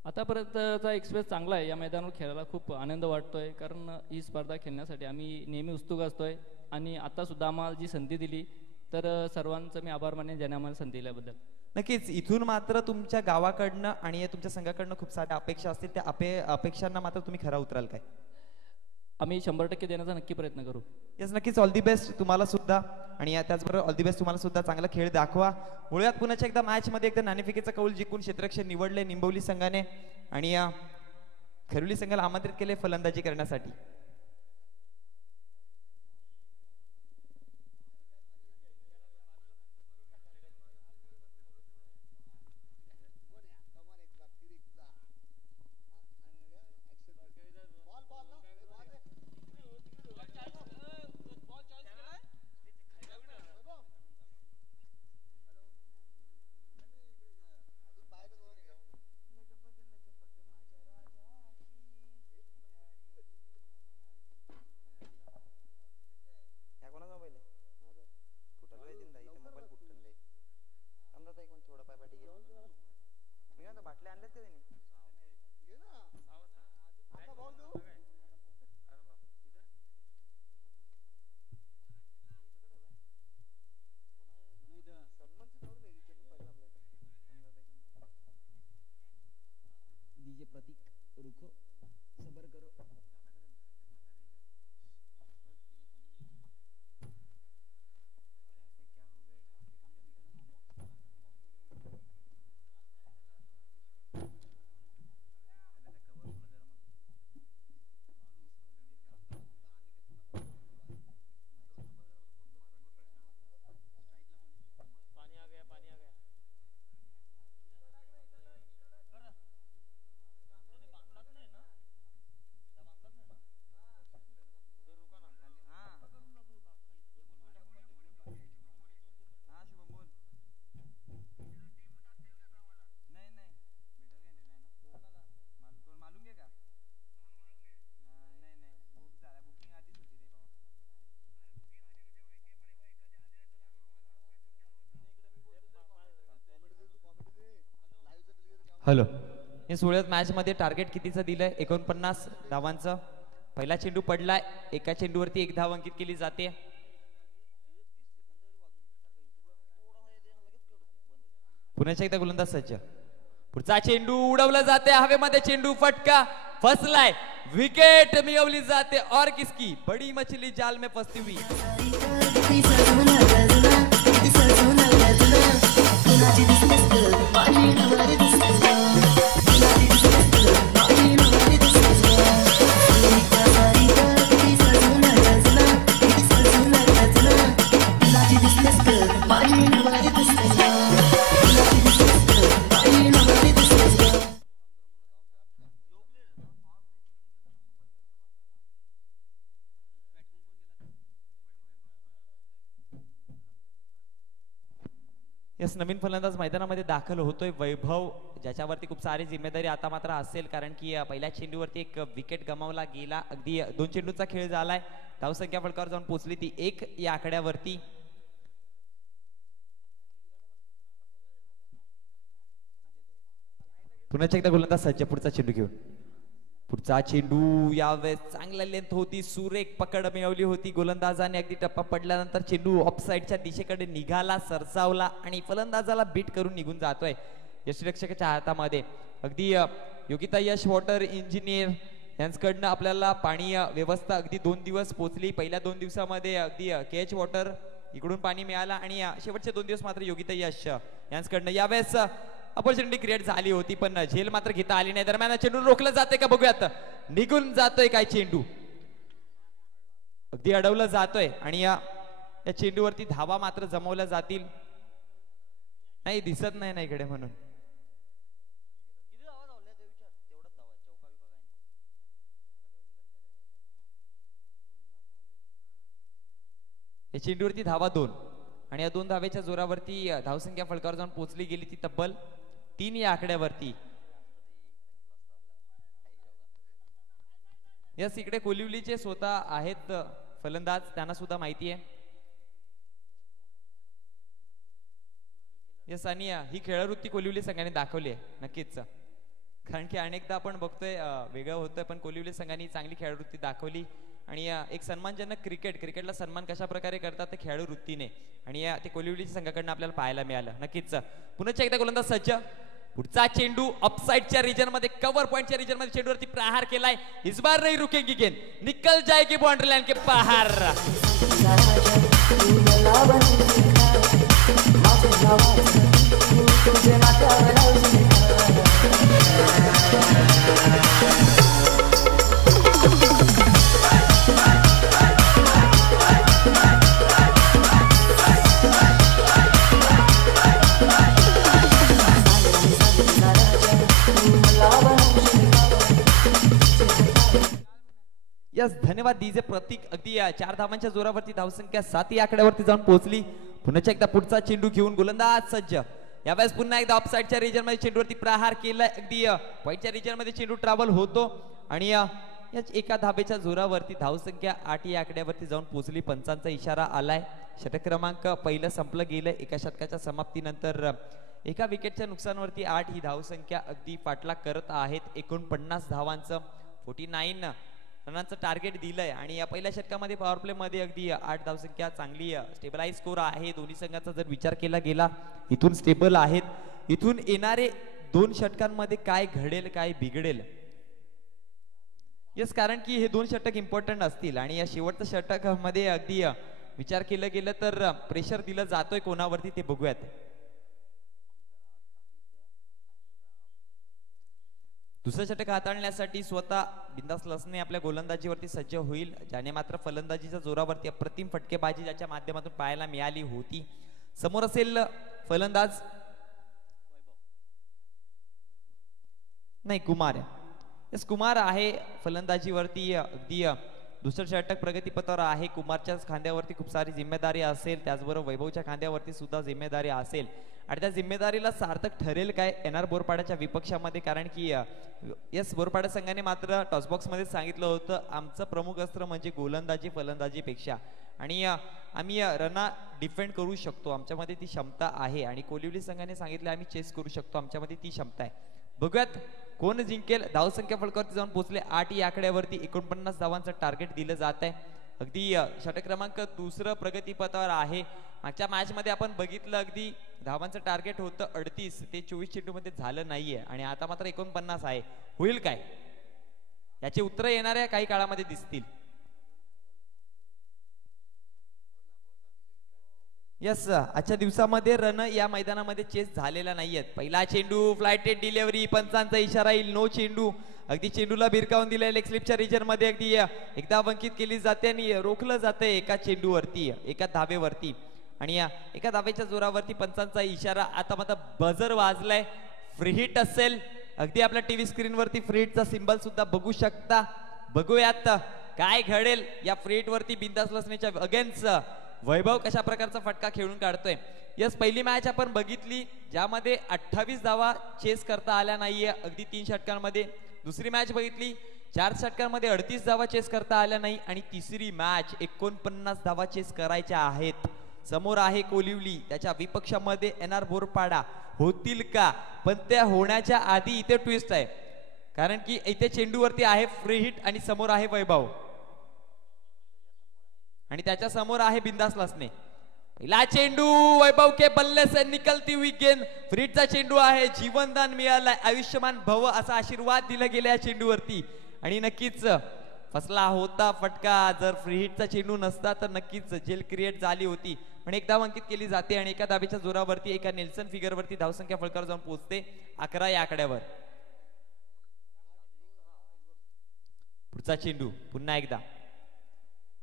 आतापर्यंतचा एक्सपिरियन्स चांगला आहे. या मैदानावर खेळायला खूप आनंद वाटतोय, कारण ही स्पर्धा खेळण्यासाठी आम्ही नेहमी उत्सुक असतोय. आणि आतासुद्धा आम्हाला जी संधी दिली तर सर्वांचं मी आभार मानेन ज्याने आम्हाला संधी दिल्याबद्दल. नक्कीच. इथून मात्र तुमच्या गावाकडनं आणि तुमच्या संघाकडनं खूप साऱ्या अपेक्षा असतील, त्या अपेक्षांना मात्र तुम्ही खरा उतराल काय? आम्ही 100% देण्याचा नक्की प्रयत्न करू. यस, नक्कीच. ऑल दी बेस्ट तुम्हाला सुद्धा. आणि त्याचबरोबर ऑल दी बेस्ट तुम्हाला सुद्धा, चांगला खेळ दाखवा. वळूयात पुन्हा एकदा मॅच मध्ये. एकदा नाणेफेकीचा कौल जिंकून क्षेत्ररक्षण निवडले निंबवली संघाने आणि खरिवली संघाला आमंत्रित केले फलंदाजी करण्यासाठी. हॅलो, हे 16 मॅच मध्ये टार्गेट कितीचं दिलंय? 49 धावांचं. पहिला चेंडू पडलाय, एका चेंडूवरती 1 धाव अंकित केली जाते. पुन्हा एकदा गोलंदाज सज्ज. पुढचा चेंडू उडवला जाते हवेमध्ये, चेंडू फटका फसलाय, विकेट मिळवली जाते. और किसकी बड़ी मछली जाल में फंसती हुई. यस, नवीन फलंदाज मैदानामध्ये दाखल होतोय वैभव, ज्याच्यावरती खूप सारी जिम्मेदारी आता मात्र असेल, कारण की पहिल्या चेंडूवरती एक विकेट गमावला गेला. अगदी 2 चेंडूचा खेळ झालाय. धावसंख्या फलकावर जाऊन पोहोचली ती 1 या आकड्यावरती. पुन्हा एकदा गोलंदाज सज्ज. पुढचा चेंडू घेऊन. पुढचा चेंडू यावेळेस चांगला लेंथ होती, सुरेख पकड मिळवली होती गोलंदाजाने. अगदी टप्पा पडल्यानंतर चेंडू ऑफसाईडच्या दिशेकडे निघाला, सरसावला आणि फलंदाजाला बीट करून निघून जातोय यष्टिरक्षकाच्या हातामध्ये. अगदी योगिता यश वॉटर इंजिनियर यांच्याकडनं आपल्याला पाणी व्यवस्था अगदी 2 दिवस पोहोचली. पहिल्या 2 दिवसामध्ये अगदी केएच वॉटर इकडून पाणी मिळाला आणि शेवटचे 2 दिवस मात्र योगिता यश यांच्याकडनं यावेळेस अपॉर्च्युनिटी क्रिएट झाली होती, पण झेल मात्र घेता आली नाही. दरम्यान चेंडू रोखलं जाते का बघूयात. निघून जातोय काय चेंडू, अगदी अडवलं जातोय आणि या चेंडूवरती धावा मात्र जमवल्या जातील. नाही दिसत नाही ना इकडे म्हणून. या चेंडूवरती धावा 2 आणि या 2 धावेच्या जोरावरती धावसंख्या फलकावर जाऊन पोहोचली गेली ती तब्बल 3 या आकड्यावरती. यस, इकडे कोलिवलीचे स्वतः आहेत फलंदाज, त्यांना सुद्धा माहिती आहे. यस, आणि ही खेळवृत्ती कोलिवली संघाने दाखवली आहे नक्कीच, कारण की अनेकदा आपण बघतोय वेगळं होतंय, पण कोलिवली संघाने चांगली खेळवृत्ती दाखवली. आणि एक सन्मानजनक क्रिकेटला सन्मान कशा प्रकारे करतात ते खेळाडू वृत्तीने, आणि ते कोलिवलीच्या संघाकडनं आपल्याला पाहायला मिळालं नक्कीच. पुन्हा एकदा गोलंदाज सज्ज. पुढचा चेंडू अपसाइडच्या रिजन मध्ये, कव्हर पॉइंटच्या रिजन मध्ये चेंडूवरती प्रहार केलाय. इस बार नहीं रुकेगी गेंद, निकल जाएगी बाउंड्री लाइन के बाहर. यस, धन्यवाद डीजे प्रतीक. अगदी 4 धावांच्या जोरावरती धावसंख्या 7 या आकड्यावरती जाऊन पोहोचली. पुन्हा एकदा पुढचा चेंडू घेऊन गोलंदाज सज्ज. यावेळेस पुन्हा एकदा ऑफसाइडच्या रिजन मध्ये चेंडूवरती प्रहार केलाय. अगदी पॉइंटच्या रिजन मध्ये चेंडू ट्रॅव्हल होतो आणि या एका धाबेच्या जोरावरती धावसंख्या 8 या आकड्यावरती जाऊन पोहोचली. पंचांचा इशारा आलाय. षटक क्रमांक पहिलं संपलं गेलं. एका षटकाच्या समाप्तीनंतर एका विकेटच्या नुकसानवरती 8 ही धावसंख्या अगदी पाठलाग करत आहेत. 49 धावांचं 49 रनांचं टार्गेट दिलंय आणि या पहिल्या षटकामध्ये पॉवर प्ले मध्ये अगदी 8 धावसंख्या चांगली स्टेबलाइज स्कोर आहे. दोन्ही संघाचा जर विचार केला गेला इथून स्टेबल आहेत. इथून येणारे 2 षटकांमध्ये काय घडेल काय बिघडेल, यस, कारण की हे 2 षटक इम्पॉर्टंट असतील आणि या शेवटच्या षटकामध्ये अगदी विचार केला गेलं तर प्रेशर दिलं जातोय कोणावरती ते बघूयात. दुसरं षटक हाताळण्यासाठी स्वतः बिंदास लसने आपल्या गोलंदाजीवरती सज्ज होईल, ज्याने मात्र फलंदाजीच्या जोरावरती अप्रतिम फटकेबाजी ज्याच्या माध्यमातून पाहायला मिळाली होती. समोर असेल फलंदाज नाही कुमार. यस, कुमार आहे फलंदाजीवरती. अगदी दुसरं षटक प्रगतीपथावर आहे. कुमारच्याच खांद्यावरती खूप सारी जिम्मेदारी असेल, त्याचबरोबर वैभवच्या खांद्यावरती सुद्धा जिम्मेदारी असेल आणि त्या जिम्मेदारीला सार्थक ठरेल काय एनआर बोरपाड्याच्या विपक्षामध्ये, कारण की यस, बोरपाडा संघाने मात्र टॉसबॉक्स मध्ये सांगितलं होतं आमचं प्रमुख अस्त्र म्हणजे गोलंदाजी फलंदाजीपेक्षा, आणि आम्ही रना डिफेंड करू शकतो, आमच्यामध्ये ती क्षमता आहे. आणि कोलिवली संघाने सांगितलं आम्ही चेस करू शकतो, आमच्यामध्ये ती क्षमता आहे. बघूयात कोण जिंकेल. धावसंख्या फलकावरती जाऊन पोहोचले 8 या आकड्यावरती. 49 धावांचं टार्गेट दिलं जात आहे. अगदी षटक क्रमांक दुसरं प्रगतीपथावर आहे. मागच्या मॅच मध्ये आपण बघितलं अगदी धावांचं टार्गेट होतं 38 ते 24 चेंडू मध्ये झालं नाहीये आणि आता मात्र 49 आहे. होईल काय याची उत्तरं येणाऱ्या काही काळामध्ये दिसतील. यस आजच्या दिवसामध्ये रन या मैदानामध्ये चेस झालेला नाहीयेत. पहिला चेंडू फ्लायटेड डिलिव्हरी, पंचांचा इशारा येईल, नो चेंडू. अगदी चेंडूला भिरकावून दिलाय लेग स्लिपच्या रिजन मध्ये. अगदी एकदा वंकित केली जाते आणि रोखलं जाते एका चेंडूवरती, एका धावेवरती. आणि एका धावेच्या जोरावरती पंचांचा इशारा. आता मात्र बजर वाजलाय, फ्री हिट असेल. अगदी आपल्या टीव्ही स्क्रीनवरती फ्री हिटचा सिंबल सुद्धा बघू शकता. बघूयात काय घडेल या फ्री हिट वरती. बिंदास लसणेच्या अगेन्स्ट वैभव कशा प्रकारचा फटका खेळून काढतोय. यस पहिली मॅच आपण बघितली ज्यामध्ये 28 धावा चेस करता आल्या नाहीये अगदी 3 षटकांमध्ये. दुसरी मॅच बघितली 4 षटकांमध्ये 38 धावा चेस करता आल्या नाही. आणि तिसरी मॅच 49 धावा चेस करायच्या आहेत. समोर आहे कोलिवली, त्याच्या विपक्षामध्ये NR बोरपाडा. होतील का? पण त्या होण्याच्या आधी इथे ट्विस्ट आहे, कारण की इथे चेंडूवरती आहे फ्री हिट आणि समोर आहे वैभव आणि त्याच्या समोर आहे बिंदास लसणे. पहिला चेंडू वैभव के बल्ले से निकलती हुई गेंद. फ्रीटचा चेंडू आहे, जीवनदान मिळालाय, आयुष्यमान भव असा आशीर्वाद दिला गेला या चेंडूवरती. आणि नक्कीच फसला होता फटका. जर फ्री हिटचा चेंडू नसता तर नक्कीच जेल क्रिएट झाली होती. पण एक धाव अंकित केली जाते आणि एका धावेच्या जोरावरती एका नेल्सन फिगरवरती धावसंख्या फलकावर जाऊन पोहोचते 11 या आकड्यावर. पुढचा चेंडू पुन्हा एकदा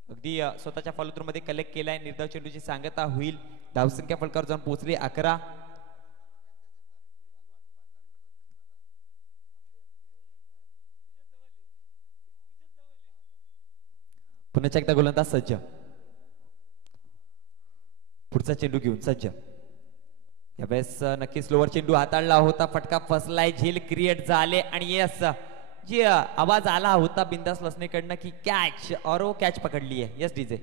अगदी स्वतःच्या फॉलोथ्रू मध्ये कलेक्ट केलाय. निर्धाव चेंडूची सांगता होईल. धावसंख्या फलकावर जाऊन पोहोचली 11. पुन्हा एकदा गोलंदाज सज्ज. पुढचा चेंडू घेऊन सज्ज. यावेळेस नक्की स्लोवर चेंडू हाताळला होता, फटका फसलाय, झेल क्रिएट झाले. आणि येस जी आवाज आला होता बिंदास लसणेकडनं की कॅच और वो कॅच पकडली आहे. Yes DJ.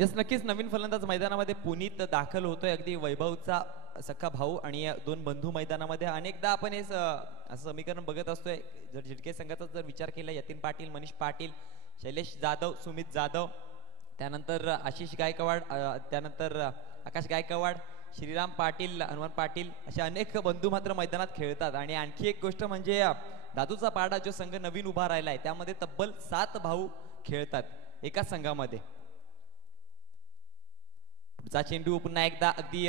यस नक्कीच नवीन फलंदाज मैदानामध्ये पुनीत दाखल होतोय. अगदी वैभवचा सख्खा भाऊ आणि 2 बंधू मैदानामध्ये. अनेकदा आपण हे असं समीकरण बघत असतोय. जर झिटके संघाचा जर विचार केला, यतीन पाटील, मनीष पाटील, शैलेश जाधव, सुमित जाधव, त्यानंतर आशिष गायकवाड, त्यानंतर आकाश गायकवाड, श्रीराम पाटील, हनुमान पाटील असे अनेक बंधू मात्र मैदानात खेळतात. आणि आणखी एक गोष्ट म्हणजे दादूचा पाडा जो संघ नवीन उभा राहिलाय त्यामध्ये तब्बल 7 भाऊ खेळतात एका संघामध्ये. पुढचा चेंडू पुन्हा एकदा अगदी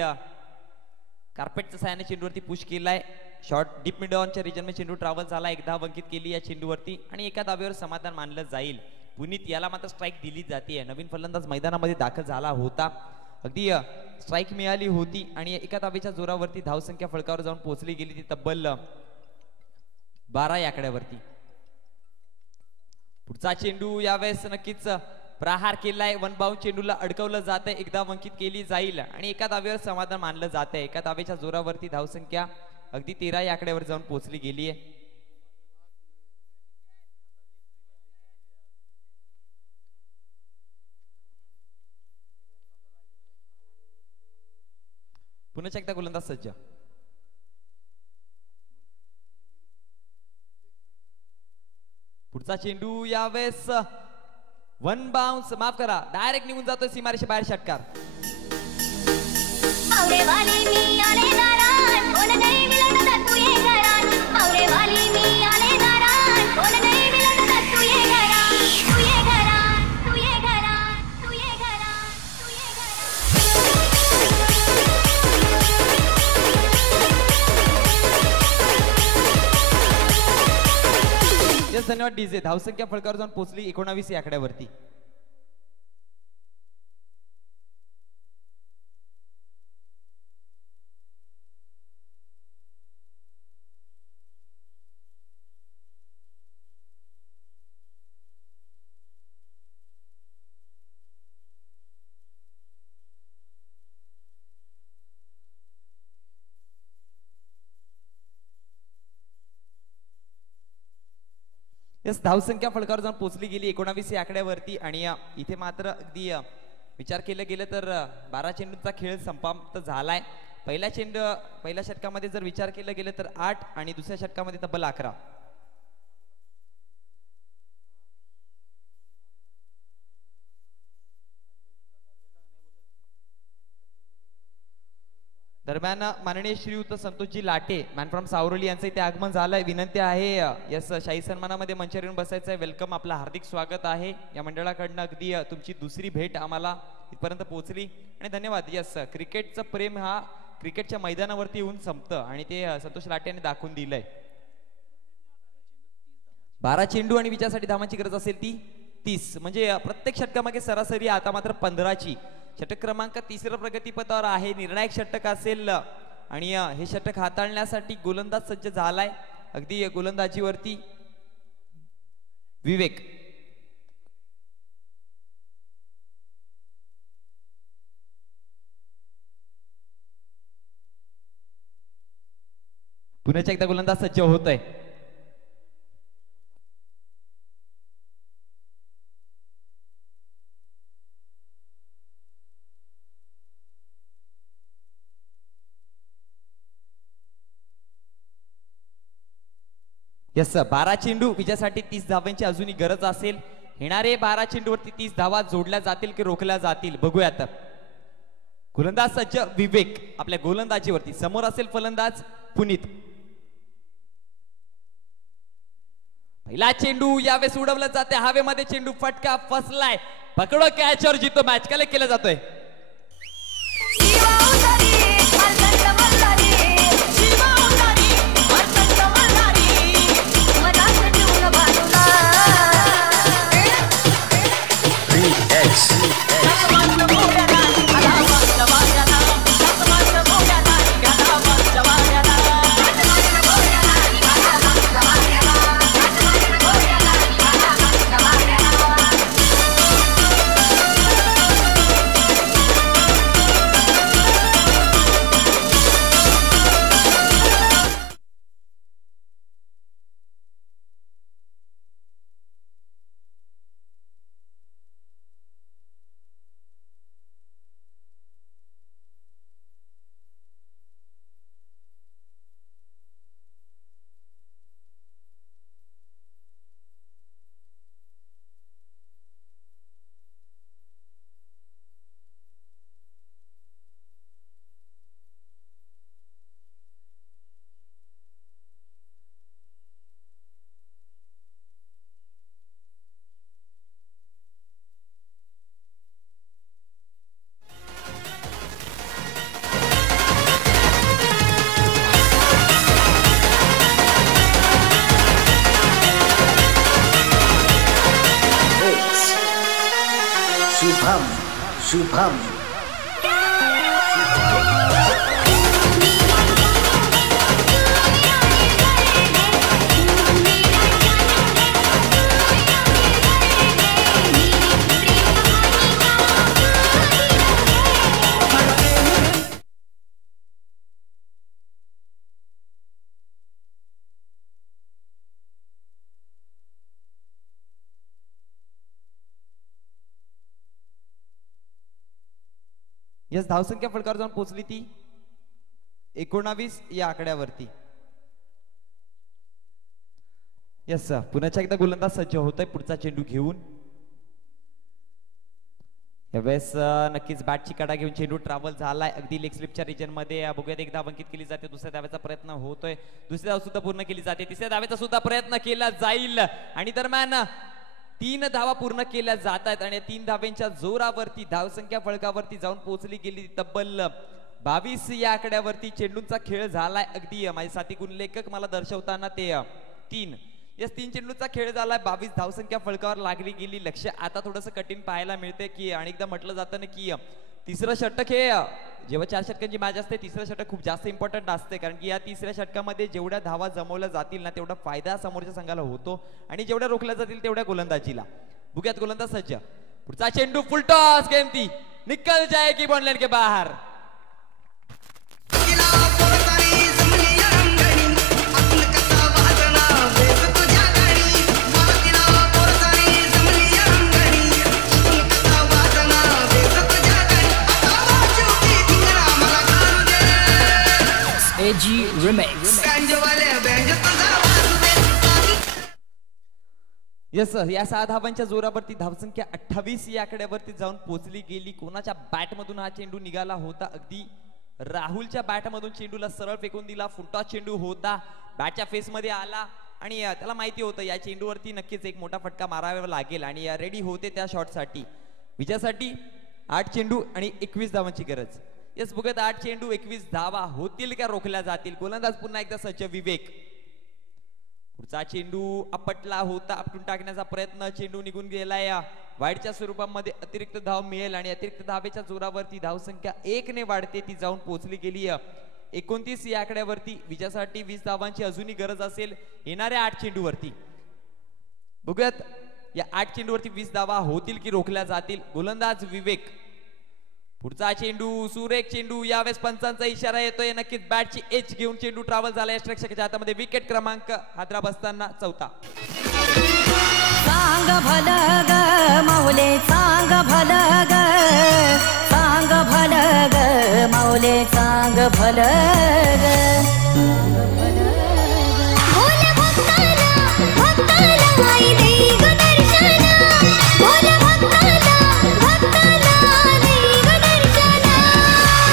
कार्पेटच्या साहाय्याने चेंडूवरती पुश केलाय. शॉर्ट डीप मिड ऑनच्या रिजन मध्ये चेंडू ट्रॅव्हल झाला. एक धाव अंकित केली या चेंडूवरती आणि एका धावेवर समाधान मानलं जाईल. पुनीत याला मात्र स्ट्राईक दिली जाते. नवीन फलंदाज मैदानामध्ये दाखल झाला होता, अगदी स्ट्राईक मिळाली होती आणि एका धावेच्या जोरावरती धावसंख्या फलकावर जाऊन पोहोचली गेली ती तब्बल 12 या आकड्यावरती. पुढचा चेंडू यावेळेस नक्कीच प्रहार केलाय. 1 बाउंड चेंडूला अडकवलं जात आहे. एकदा वंकित केली जाईल आणि एका धावेवर समाधान मानलं जात आहे. एका धावेच्या जोरावरती धावसंख्या अगदी 13 या आकड्यावर जाऊन पोहोचली गेली आहे. पुन्हा एकदा गोलंदाज सज्ज. पुढचा चेंडू यावेळेस 1 बाउन्स, माफ करा, डायरेक्ट निघून जातोय सीमारेषे बाहेर. षटकार. धन्यवाद डीजे. धावसंख्या फलकावर जाऊन पोहोचली 19 या आकड्यावरती. यस, धावसंख्या फलकावर जाऊन पोहोचली गेली 19 या आकड्यावरती आणि इथे मात्र अगदी विचार केलं गेलं तर 12 चेंडूंचा खेळ समाप्त झालाय. पहिल्या षटकामध्ये जर विचार केलं गेलं तर 8 आणि दुसऱ्या षटकामध्ये तब्बल 11. दरम्यान माननीय श्रीयुत Santoshji latte man from Savroli यांचं इथे आगमन झालंय. विनंती आहे यस शाही सन्मानामध्ये मंचावर येऊन बसायचं आहे. वेलकम, आपलं हार्दिक स्वागत आहे. या मंडळाकडनं अगदी तुमची दुसरी भेट आम्हाला इथपर्यंत पोहोचली आणि धन्यवाद. यस, क्रिकेटचं प्रेम हा क्रिकेटच्या मैदानावरती येऊन संपतं आणि ते संतोष लाटे यांनी दाखवून दिलंय. 12 चेंडू आणि विजयासाठी धावांची गरज असेल ती 30, म्हणजे प्रत्येक षटकामागे सरासरी आता मात्र 15ची. षटक क्रमांक 3 प्रगतीपथावर आहे. निर्णायक षटक असेल आणि हे षटक हाताळण्यासाठी गोलंदाज सज्ज झालाय. अगदी गोलंदाजीवरती विवेक. पुण्याच्या एकदा गोलंदाज सज्ज होत आहे. यस, 12 चेंडू विजयासाठी 30 धावांची अजूनही गरज असेल. येणारे 12 चेंडूवरती 30 धावा जोडल्या जातील की रोखल्या जातील बघूयात. गोलंदाज सज्ज विवेक आपल्या गोलंदाजीवरती. समोर असेल फलंदाज पुनीत. पहिला चेंडू यावेळेस उडवला जाते हवेमध्ये. चेंडू फटका फसलाय. पकडो कॅचर जितो मॅच कलेक्ट केला जातोय. शुभम यस, धावसंख्या फलकावर जाऊन पोहोचली ती 19 या आकड्यावरती. यस, पुण्याच्या एकदा गोलंदाज सज्ज होत आहे पुढचा चेंडू घेऊन. यावेळेस नक्कीच बॅटची कडा घेऊन चेंडू ट्रॅव्हल झालाय अगदी लेग स्लिपच्या रिजन मध्ये. बघूयात, एकदा अंकित केली जाते. दुसऱ्या धावेचा प्रयत्न होतोय. दुसऱ्या धाव सुद्धा पूर्ण केली जाते. तिसऱ्या धावेचा सुद्धा प्रयत्न केला जाईल आणि दरम्यान 3 धावा पूर्ण केल्या जात आहेत आणि 3 धावेंच्या जोरावरती धावसंख्या फलकावरती जाऊन पोहोचली गेली तब्बल 22 या आकड्यावरती. चेंडूंचा खेळ झालाय. अगदी माझे साथी गुणलेखक मला दर्शवताना ते 3 चेंडूंचा खेळ झालाय. 22 धावसंख्या फलकावर लागली गेली. लक्ष आता थोडंसं कठीण पाहायला मिळते की अनेकदा म्हटलं जातं ना की तिसरं षटक हे जेव्हा 4 षटकांची मॅच असते तिसरं षटक खूप जास्त इम्पॉर्टंट असते, कारण की या तिसऱ्या षटकामध्ये जेवढ्या धावा जमवल्या जातील ना तेवढा फायदा समोरच्या संघाला होतो आणि जेवढ्या रोखल्या जातील तेवढ्या गोलंदाजीला. बुक्यात गोलंदाज सज्ज. पुढचा चेंडू फुल टॉस गेम ती निकल जाएगी बॉललाइन के बाहर. Remix. येस या 6 धावांच्या जोरावरती धावसंख्या 28 या आकड्यावरती जाऊन पोहोचली गेली. कोणाच्या बॅटमधून हा चेंडू निघाला होता? अगदी राहुलच्या बॅटमधून चेंडूला सरळ फेकून दिला. फुटा चेंडू होता, बॅटच्या फेस मध्ये आला आणि त्याला माहिती होतं या चेंडूवरती नक्कीच एक मोठा फटका मारावा लागेल आणि रेडी होते त्या शॉटसाठी. विजयासाठी 8 चेंडू आणि 21 धावांची गरज. येस बघत 8 चेंडू 21 धावा होतील का रोखल्या जातील? गोलंदाज पुन्हा एकदा सज्ज. विवेक पुढचा चेंडू आपटला होता, आपटून टाकण्याचा प्रयत्न, चेंडू निघून गेलाय. वाईडच्या स्वरूपामध्ये अतिरिक्त धाव मिळेल आणि अतिरिक्त धावेच्या जोरावरती धावसंख्या 1 ने वाढते, ती जाऊन पोहोचली गेली 29 या आकड्यावरती. विजयासाठी 20 धावांची अजूनही गरज असेल येणाऱ्या 8 चेंडूवरती. बघूयात या 8 चेंडूवरती 20 धावा होतील की रोखल्या जातील. गोलंदाज विवेक पुढचा चेंडू सुरेख चेंडू. यावेळेस पंचांचा इशारा येतोय. नक्कीच बॅटची एच घेऊन चेंडू ट्रॅव्हल झालाय रक्षकाच्या हातामध्ये. विकेट क्रमांक हादरा बसताना 4था. सांग भल ग माऊले सांग भल ग, सांग भल ग माऊले सांग भल ग. बोल भक्ताला भक्ताला आई देई ग दर्शन, बोल भक्ताला भक्ताला देई ग दर्शन.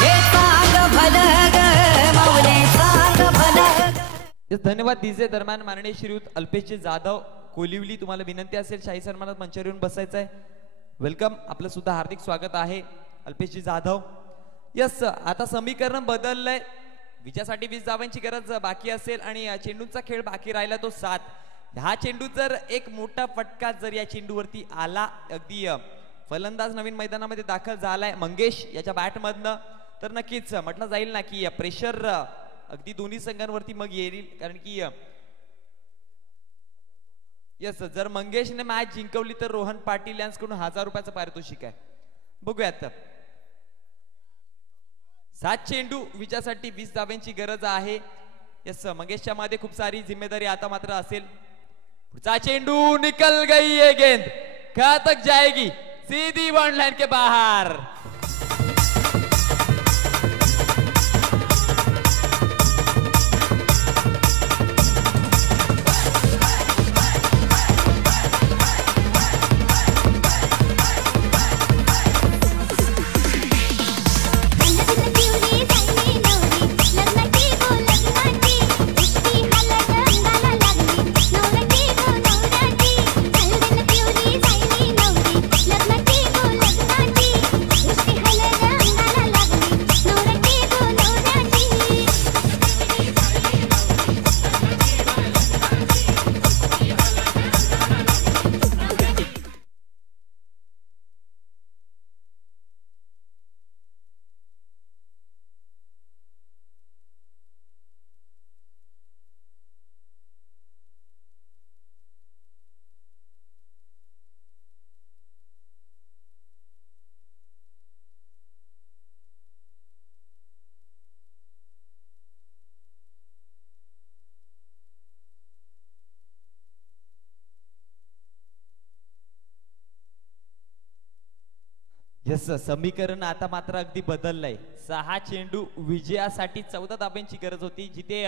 हे सांग भल ग माऊले सांग भल ग. धन्यवाद. डीजे दरम्यान माननीय श्रीयुत अल्पेशजी जाधव कोलिवली, तुम्हाला विनंती असेल शाही सन्मानात मंचावर येऊन बसायचं आहे. वेलकम, आपलं सुद्धा हार्दिक स्वागत आहे अल्पेशजी जाधव. यस आता समीकरण बदललंय. विजयासाठी 20 धावांची गरज बाकी असेल आणि चेंडूंचा खेळ बाकी राहिला तो 7. हा चेंडू जर एक मोठा फटका जर या चेंडूवरती आला, अगदी फलंदाज नवीन मैदानामध्ये दाखल झालाय मंगेश याच्या बॅटमधनं, तर नक्कीच म्हटलं जाईल ना की प्रेशर अगदी दोन्ही संघांवरती मग येईल. कारण की यस जर मंगेशने मॅच जिंकवली तर रोहन पाटील यांच्याकडून 1000 रुपयाचं पारितोषिक आहे. बघूयात 7 चेंडू विजयासाठी 20 धावांची गरज आहे. यस मंगेशच्या मध्ये खूप सारी जिम्मेदारी आता मात्र असेल. पुढचा चेंडू निकल गई ये गेंद, कहां तक जाएगी? सीधी वन लाइन के बाहर. यस समीकरण आता मात्र अगदी बदललंय. 6 चेंडू विजयासाठी 14 धावांची गरज होती, जिथे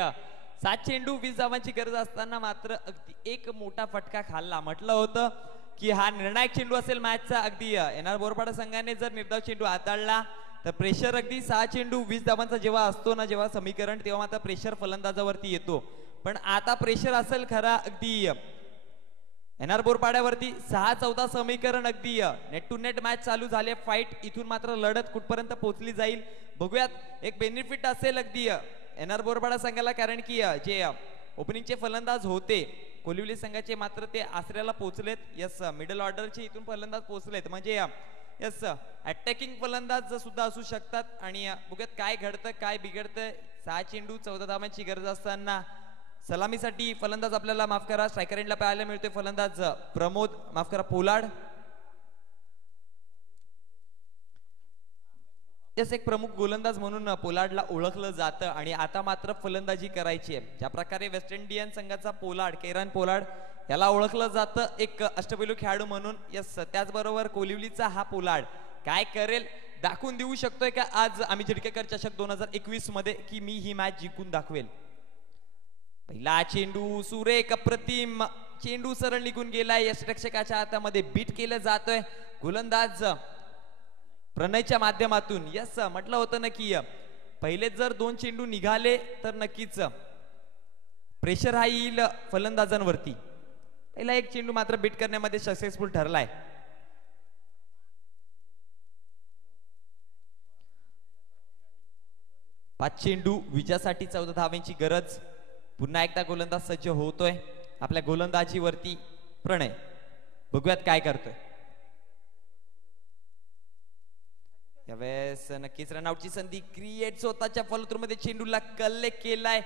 7 चेंडू 20 धावांची गरज असताना मात्र अगदी एक मोठा फटका खाल्ला. म्हटलं होतं की हा निर्णायक चेंडू असेल मॅचचा. अगदी येणार बोरपाडा संघाने जर निर्धाव चेंडू हाताळला तर प्रेशर अगदी 6 चेंडू 20 धावांचा जेव्हा असतो ना जेव्हा समीकरण, तेव्हा मात्र प्रेशर फलंदाजावरती येतो. पण आता प्रेशर असेल खरा अगदी एनआर बोरपाड्यावरती. 6-14 समीकरण अगदी नेट टू नेट मॅच चालू झाले. फाईट इथून मात्र लढत कुठपर्यंत पोहोचली जाईल बघूयात. एक बेनिफिट असेल अगदी एनआर बोरपाडा संघाला, कारण की जे ओपनिंगचे फलंदाज होते कोलिवली संघाचे मात्र ते आसऱ्याला पोहोचलेत. यस मिडल ऑर्डरचे इथून फलंदाज पोहोचलेत, म्हणजे यस अटॅकिंग फलंदाज सुद्धा असू शकतात. आणि बघूयात काय घडतं काय बिघडतं. 6 चेंडू 14 धावांची गरज असताना सलामीसाठी फलंदाज आपल्याला माफ करा स्ट्रायकर एंडला पाहायला मिळतोय फलंदाज प्रमोद, माफ करा पोलार्ड. यस एक प्रमुख गोलंदाज म्हणून पोलार्डला ओळखलं जातं आणि आता मात्र फलंदाजी करायची आहे. ज्या प्रकारे वेस्ट इंडियन संघाचा पोलार्ड केरन पोलार्ड याला ओळखलं जातं एक अष्टपैलू खेळाडू म्हणून. यस त्याचबरोबर कोलिवलीचा हा पोलार्ड काय करेल दाखवून देऊ शकतोय का आज आम्ही झिडकेकर चषक 2021 मध्ये की मी ही मॅच जिंकून दाखवेल. पहिला चेंडू सुरेख अप्रतिम चेंडू सरळ निघून गेलाय. यष्टिरक्षकाच्या हातामध्ये बीट केलं जातोय. गोलंदाज प्रणयच्या माध्यमातून. यस, म्हटलं होतं ना की पहिले जर 2 चेंडू निघाले तर नक्कीच प्रेशर हा येईल फलंदाजांवरती. पहिला 1 चेंडू मात्र बीट करण्यामध्ये सक्सेसफुल ठरलाय. पाच चेंडू विजयासाठी 14 धावांची गरज. पुन्हा एकदा गोलंदाज सज्ज होतोय. आपल्या गोलंदाजीवरती प्रणय. बघूयात काय करतोय. यावेळेस नक्कीच रनआउटची संधी क्रिएट. स्वतःच्या फॉलोथ्रूमध्ये चेंडूला कलेक्ट केलाय.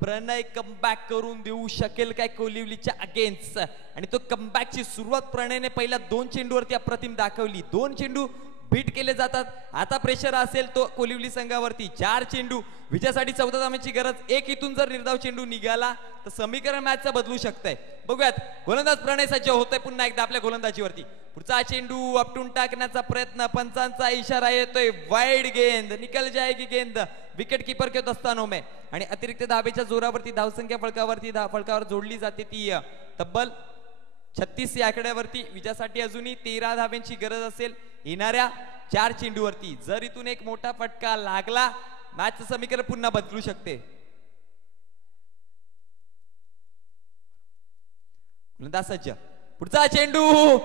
प्रणय कमबॅक करून देऊ शकेल काय कोलिवलीच्या अगेन्स्ट. आणि तो कमबॅकची सुरुवात प्रणयने पहिल्या 2 चेंडूवरती अप्रतिम दाखवली. 2 चेंडू बीट केले जातात. आता प्रेशर असेल तो कोलिवली संघावरती. 4 चेंडू विजयासाठी 14 धावांची गरज. 1 इथून जर निर्धाव चेंडू निघाला तर समीकरण मॅचचा बदलू शकतंय. बघूयात गोलंदाज प्रणय सज्ज होतोय पुन्हा एकदा आपल्या गोलंदाजीवरती. पुढचा चेंडू आपटून टाकण्याचा प्रयत्न. पंचांचा इशारा येतोय. वाईड गेंद निकल जाएगी गेंद. विकेट कीपर के दस्तानों में. आणि अतिरिक्त धावेच्या जोरावरती धावसंख्या फलकावर जोडली जाते ती तब्बल 36 या आकड्यावरती. विजयासाठी अजूनही 13 धाव्यांची गरज असेल येणाऱ्या 4 चेंडूवरती. जर इथून एक मोठा फटका लागला मॅचचं समीकरण पुन्हा बदलू शकते. गोलंदाज सज्ज. पुढचा चेंडू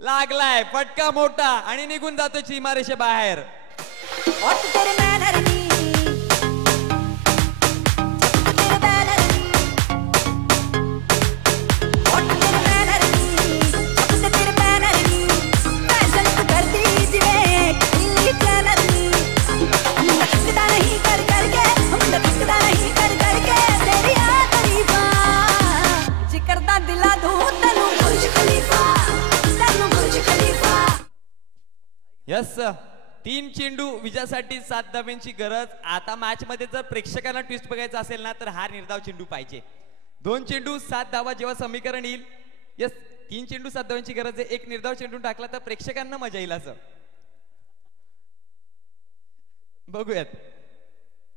लागलाय. फटका मोठा आणि निघून जातो सीमारेषे बाहेर. यस, 3 चेंडू विजयासाठी 7 धाव्यांची गरज. आता मॅच मध्ये जर प्रेक्षकांना ट्विस्ट बघायचा असेल ना तर हा निर्धाव चेंडू पाहिजे. 2 चेंडू 7 धावा जेव्हा समीकरण येईल. यस, 3 चेंडू 7 धाव्यांची गरज आहे. 1 निर्धाव चेंडू टाकला तर प्रेक्षकांना मजा येईल असं. बघूयात.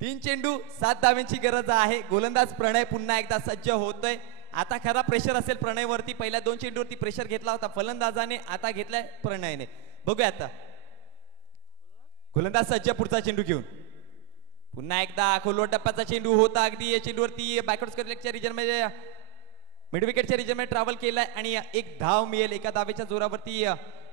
3 चेंडू 7 धाव्यांची गरज आहे. गोलंदाज प्रणय पुन्हा एकदा सज्ज होतोय. आता खरा प्रेशर असेल प्रणयवरती. पहिल्या 2 चेंडूवरती प्रेशर घेतला होता फलंदाजाने. आता घेतलाय प्रणयने. बघूया आता. गोलंदाज सज्ज पुढचा चेंडू घेऊन. पुन्हा एकदा खोलवर टप्प्याचा चेंडू होता. अगदी या चेंडूवरती बॅकवर्ड स्क्वेअरच्या रिजन मध्ये मिड विकेटच्या रिजन मध्ये ट्रॅव्हल केलाय आणि 1 धाव मिळेल. एका धावेच्या जोरावरती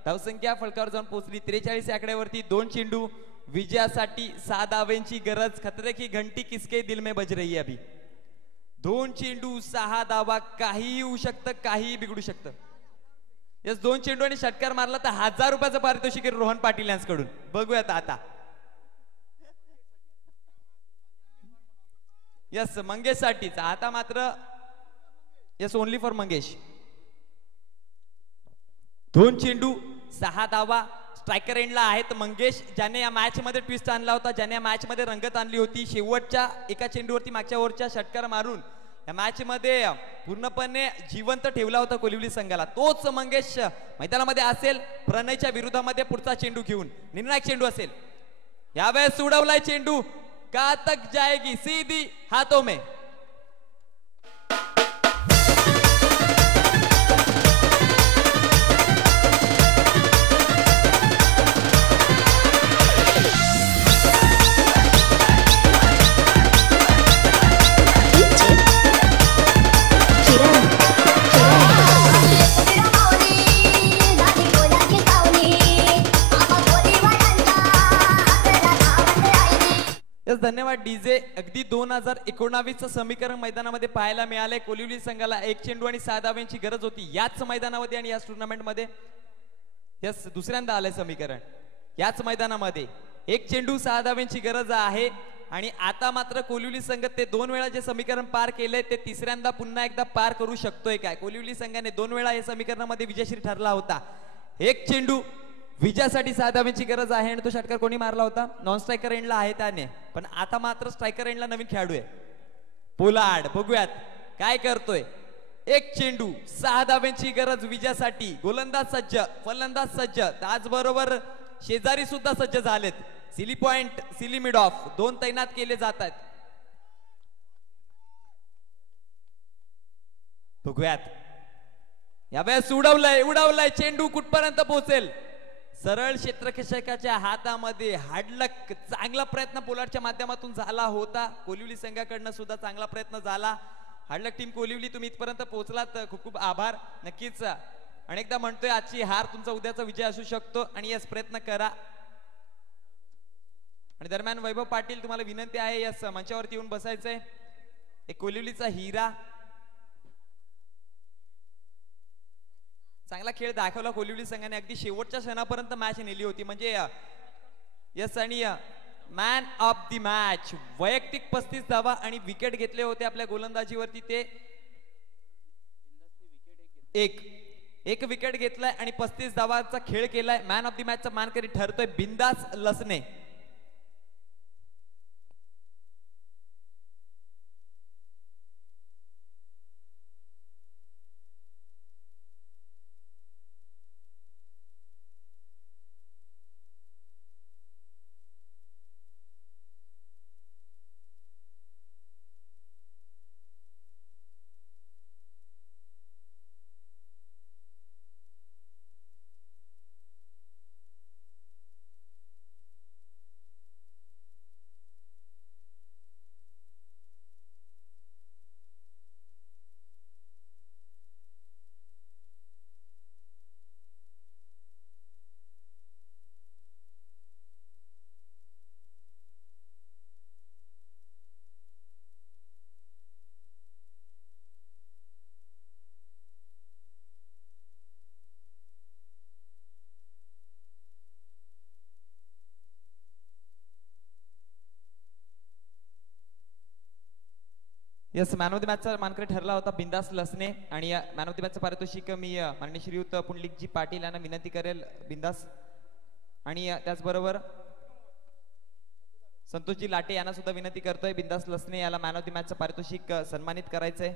धावसंख्या फलकावर जाऊन पोहोचली 43 या आकड्यावरती. 2 चेंडू विजयासाठी 6 धावांची गरज. खतरे की घंटी किसके दिल में बज रही है अभी. 2 चेंडू 6 धावा. काहीही होऊ शकतं, काहीही बिघडू शकतं. यस, 2 चेंडू आणि षटकार मारला तर 1000 रुपयाचं पारितोषिक रोहन पाटील यांच्याकडून. बघूयात आता. यस, मंगेश साठीच. आता मात्र यस ओनली फॉर मंगेश. 2 चेंडू 6 धावा. स्ट्रायकर एंडला आहेत मंगेश, ज्याने या मॅच मध्ये ट्विस्ट आणला होता, ज्याने या मॅच मध्ये रंगत आणली होती. शेवटच्या एका चेंडूवरती मागच्या ओव्हरच्या षटकार मारून या मॅच मध्ये पूर्णपणे जिवंत ठेवला होता कोलिवली संघाला. तोच मंगेश मैदानामध्ये असेल प्रणयच्या विरोधामध्ये पुढचा चेंडू घेऊन. निर्णायक चेंडू असेल. यावेळेस उडवलाय चेंडू. का तक जाएगी सीधी हाथों में. धन्यवाद डीजे. अगदी 2019 समीकरण मैदानामध्ये पाहायला मिळाले. कोलिवली संघाला 1 चेंडू आणि 6 धाव्यांची गरज होती याच मैदानामध्ये आणि याच टुर्नामेंट मध्ये. यस, दुसऱ्यांदा आलंय समीकरण याच मैदानामध्ये. 1 चेंडू 6 धाव्यांची गरज आहे. आणि आता मात्र कोलिवली संघ ते 2 वेळा जे समीकरण पार केले ते तिसऱ्यांदा पुन्हा एकदा पार करू शकतोय काय. कोलिवली संघाने 2 वेळा या समीकरणामध्ये विजयश्री ठरला होता. 1 चेंडू विजयासाठी 6 धाव्यांची गरज आहे. आणि तो षटकार कोणी मारला होता? नॉन स्ट्रायकर एंडला आहे त्याने. पण आता मात्र स्ट्रायकर एंडला नवीन खेळाडू आहे पोलार्ड. बघूयात काय करतोय. 1 चेंडू 6 धाव्यांची गरज विजयासाठी. गोलंदाज सज्ज, फलंदाज सज्ज, त्याचबरोबर शेजारी सुद्धा सज्ज झालेत. Silly point, silly mid of 2 तैनात केले जात आहेत. बघूयात यावेळेस उडवलंय चेंडू कुठपर्यंत पोहोचेल. सरळ क्षेत्ररक्षकाच्या हातामध्ये हाडलक. चांगला प्रयत्न पोलार्डच्या माध्यमातून झाला होता. कोलिवली संघाकडनं सुद्धा चांगला प्रयत्न झाला. हाडलक टीम कोलिवली तुम्ही इथपर्यंत पोहोचलात, खूप खूप आभार. नक्कीच अनेकदा म्हणतोय आजची हार तुमचा उद्याचा विजय असू शकतो आणि यस प्रयत्न करा. आणि दरम्यान वैभव पाटील तुम्हाला विनंती आहे यस मंचावरती येऊन बसायचंय. एक कोलिवलीचा हिरा, चांगला खेळ दाखवला कोलिवली संघाने. अगदी शेवटच्या क्षणापर्यंत मॅच नेली होती. म्हणजे यस आणि मॅन ऑफ द मॅच वैयक्तिक 35 धावा आणि विकेट घेतले होते आपल्या गोलंदाजीवरती. ते एक विकेट घेतलाय आणि 35 धावांचा खेळ केलाय. मॅन ऑफ द मॅचचा मानकरी ठरतोय बिंदास लसने. यस मॅन ऑफ द मॅचचा मानकरी ठरला होता बिंदास लसने. आणि मॅन ऑफ द मॅचचं पारितोषिक मी माननीय श्रीयुत पुंडलिकजी पाटील यांना विनंती करेल बिंदास. आणि त्याचबरोबर संतोषजी लाटे यांना सुद्धा विनंती करतोय बिंदास लसने याला मॅन ऑफ द मॅचचं पारितोषिक सन्मानित करायचंय.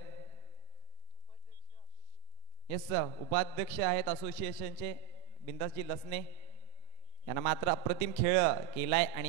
यस उपाध्यक्ष आहेत असोसिएशनचे बिंदासजी लसने यांना मात्र अप्रतिम खेळ केलाय आणि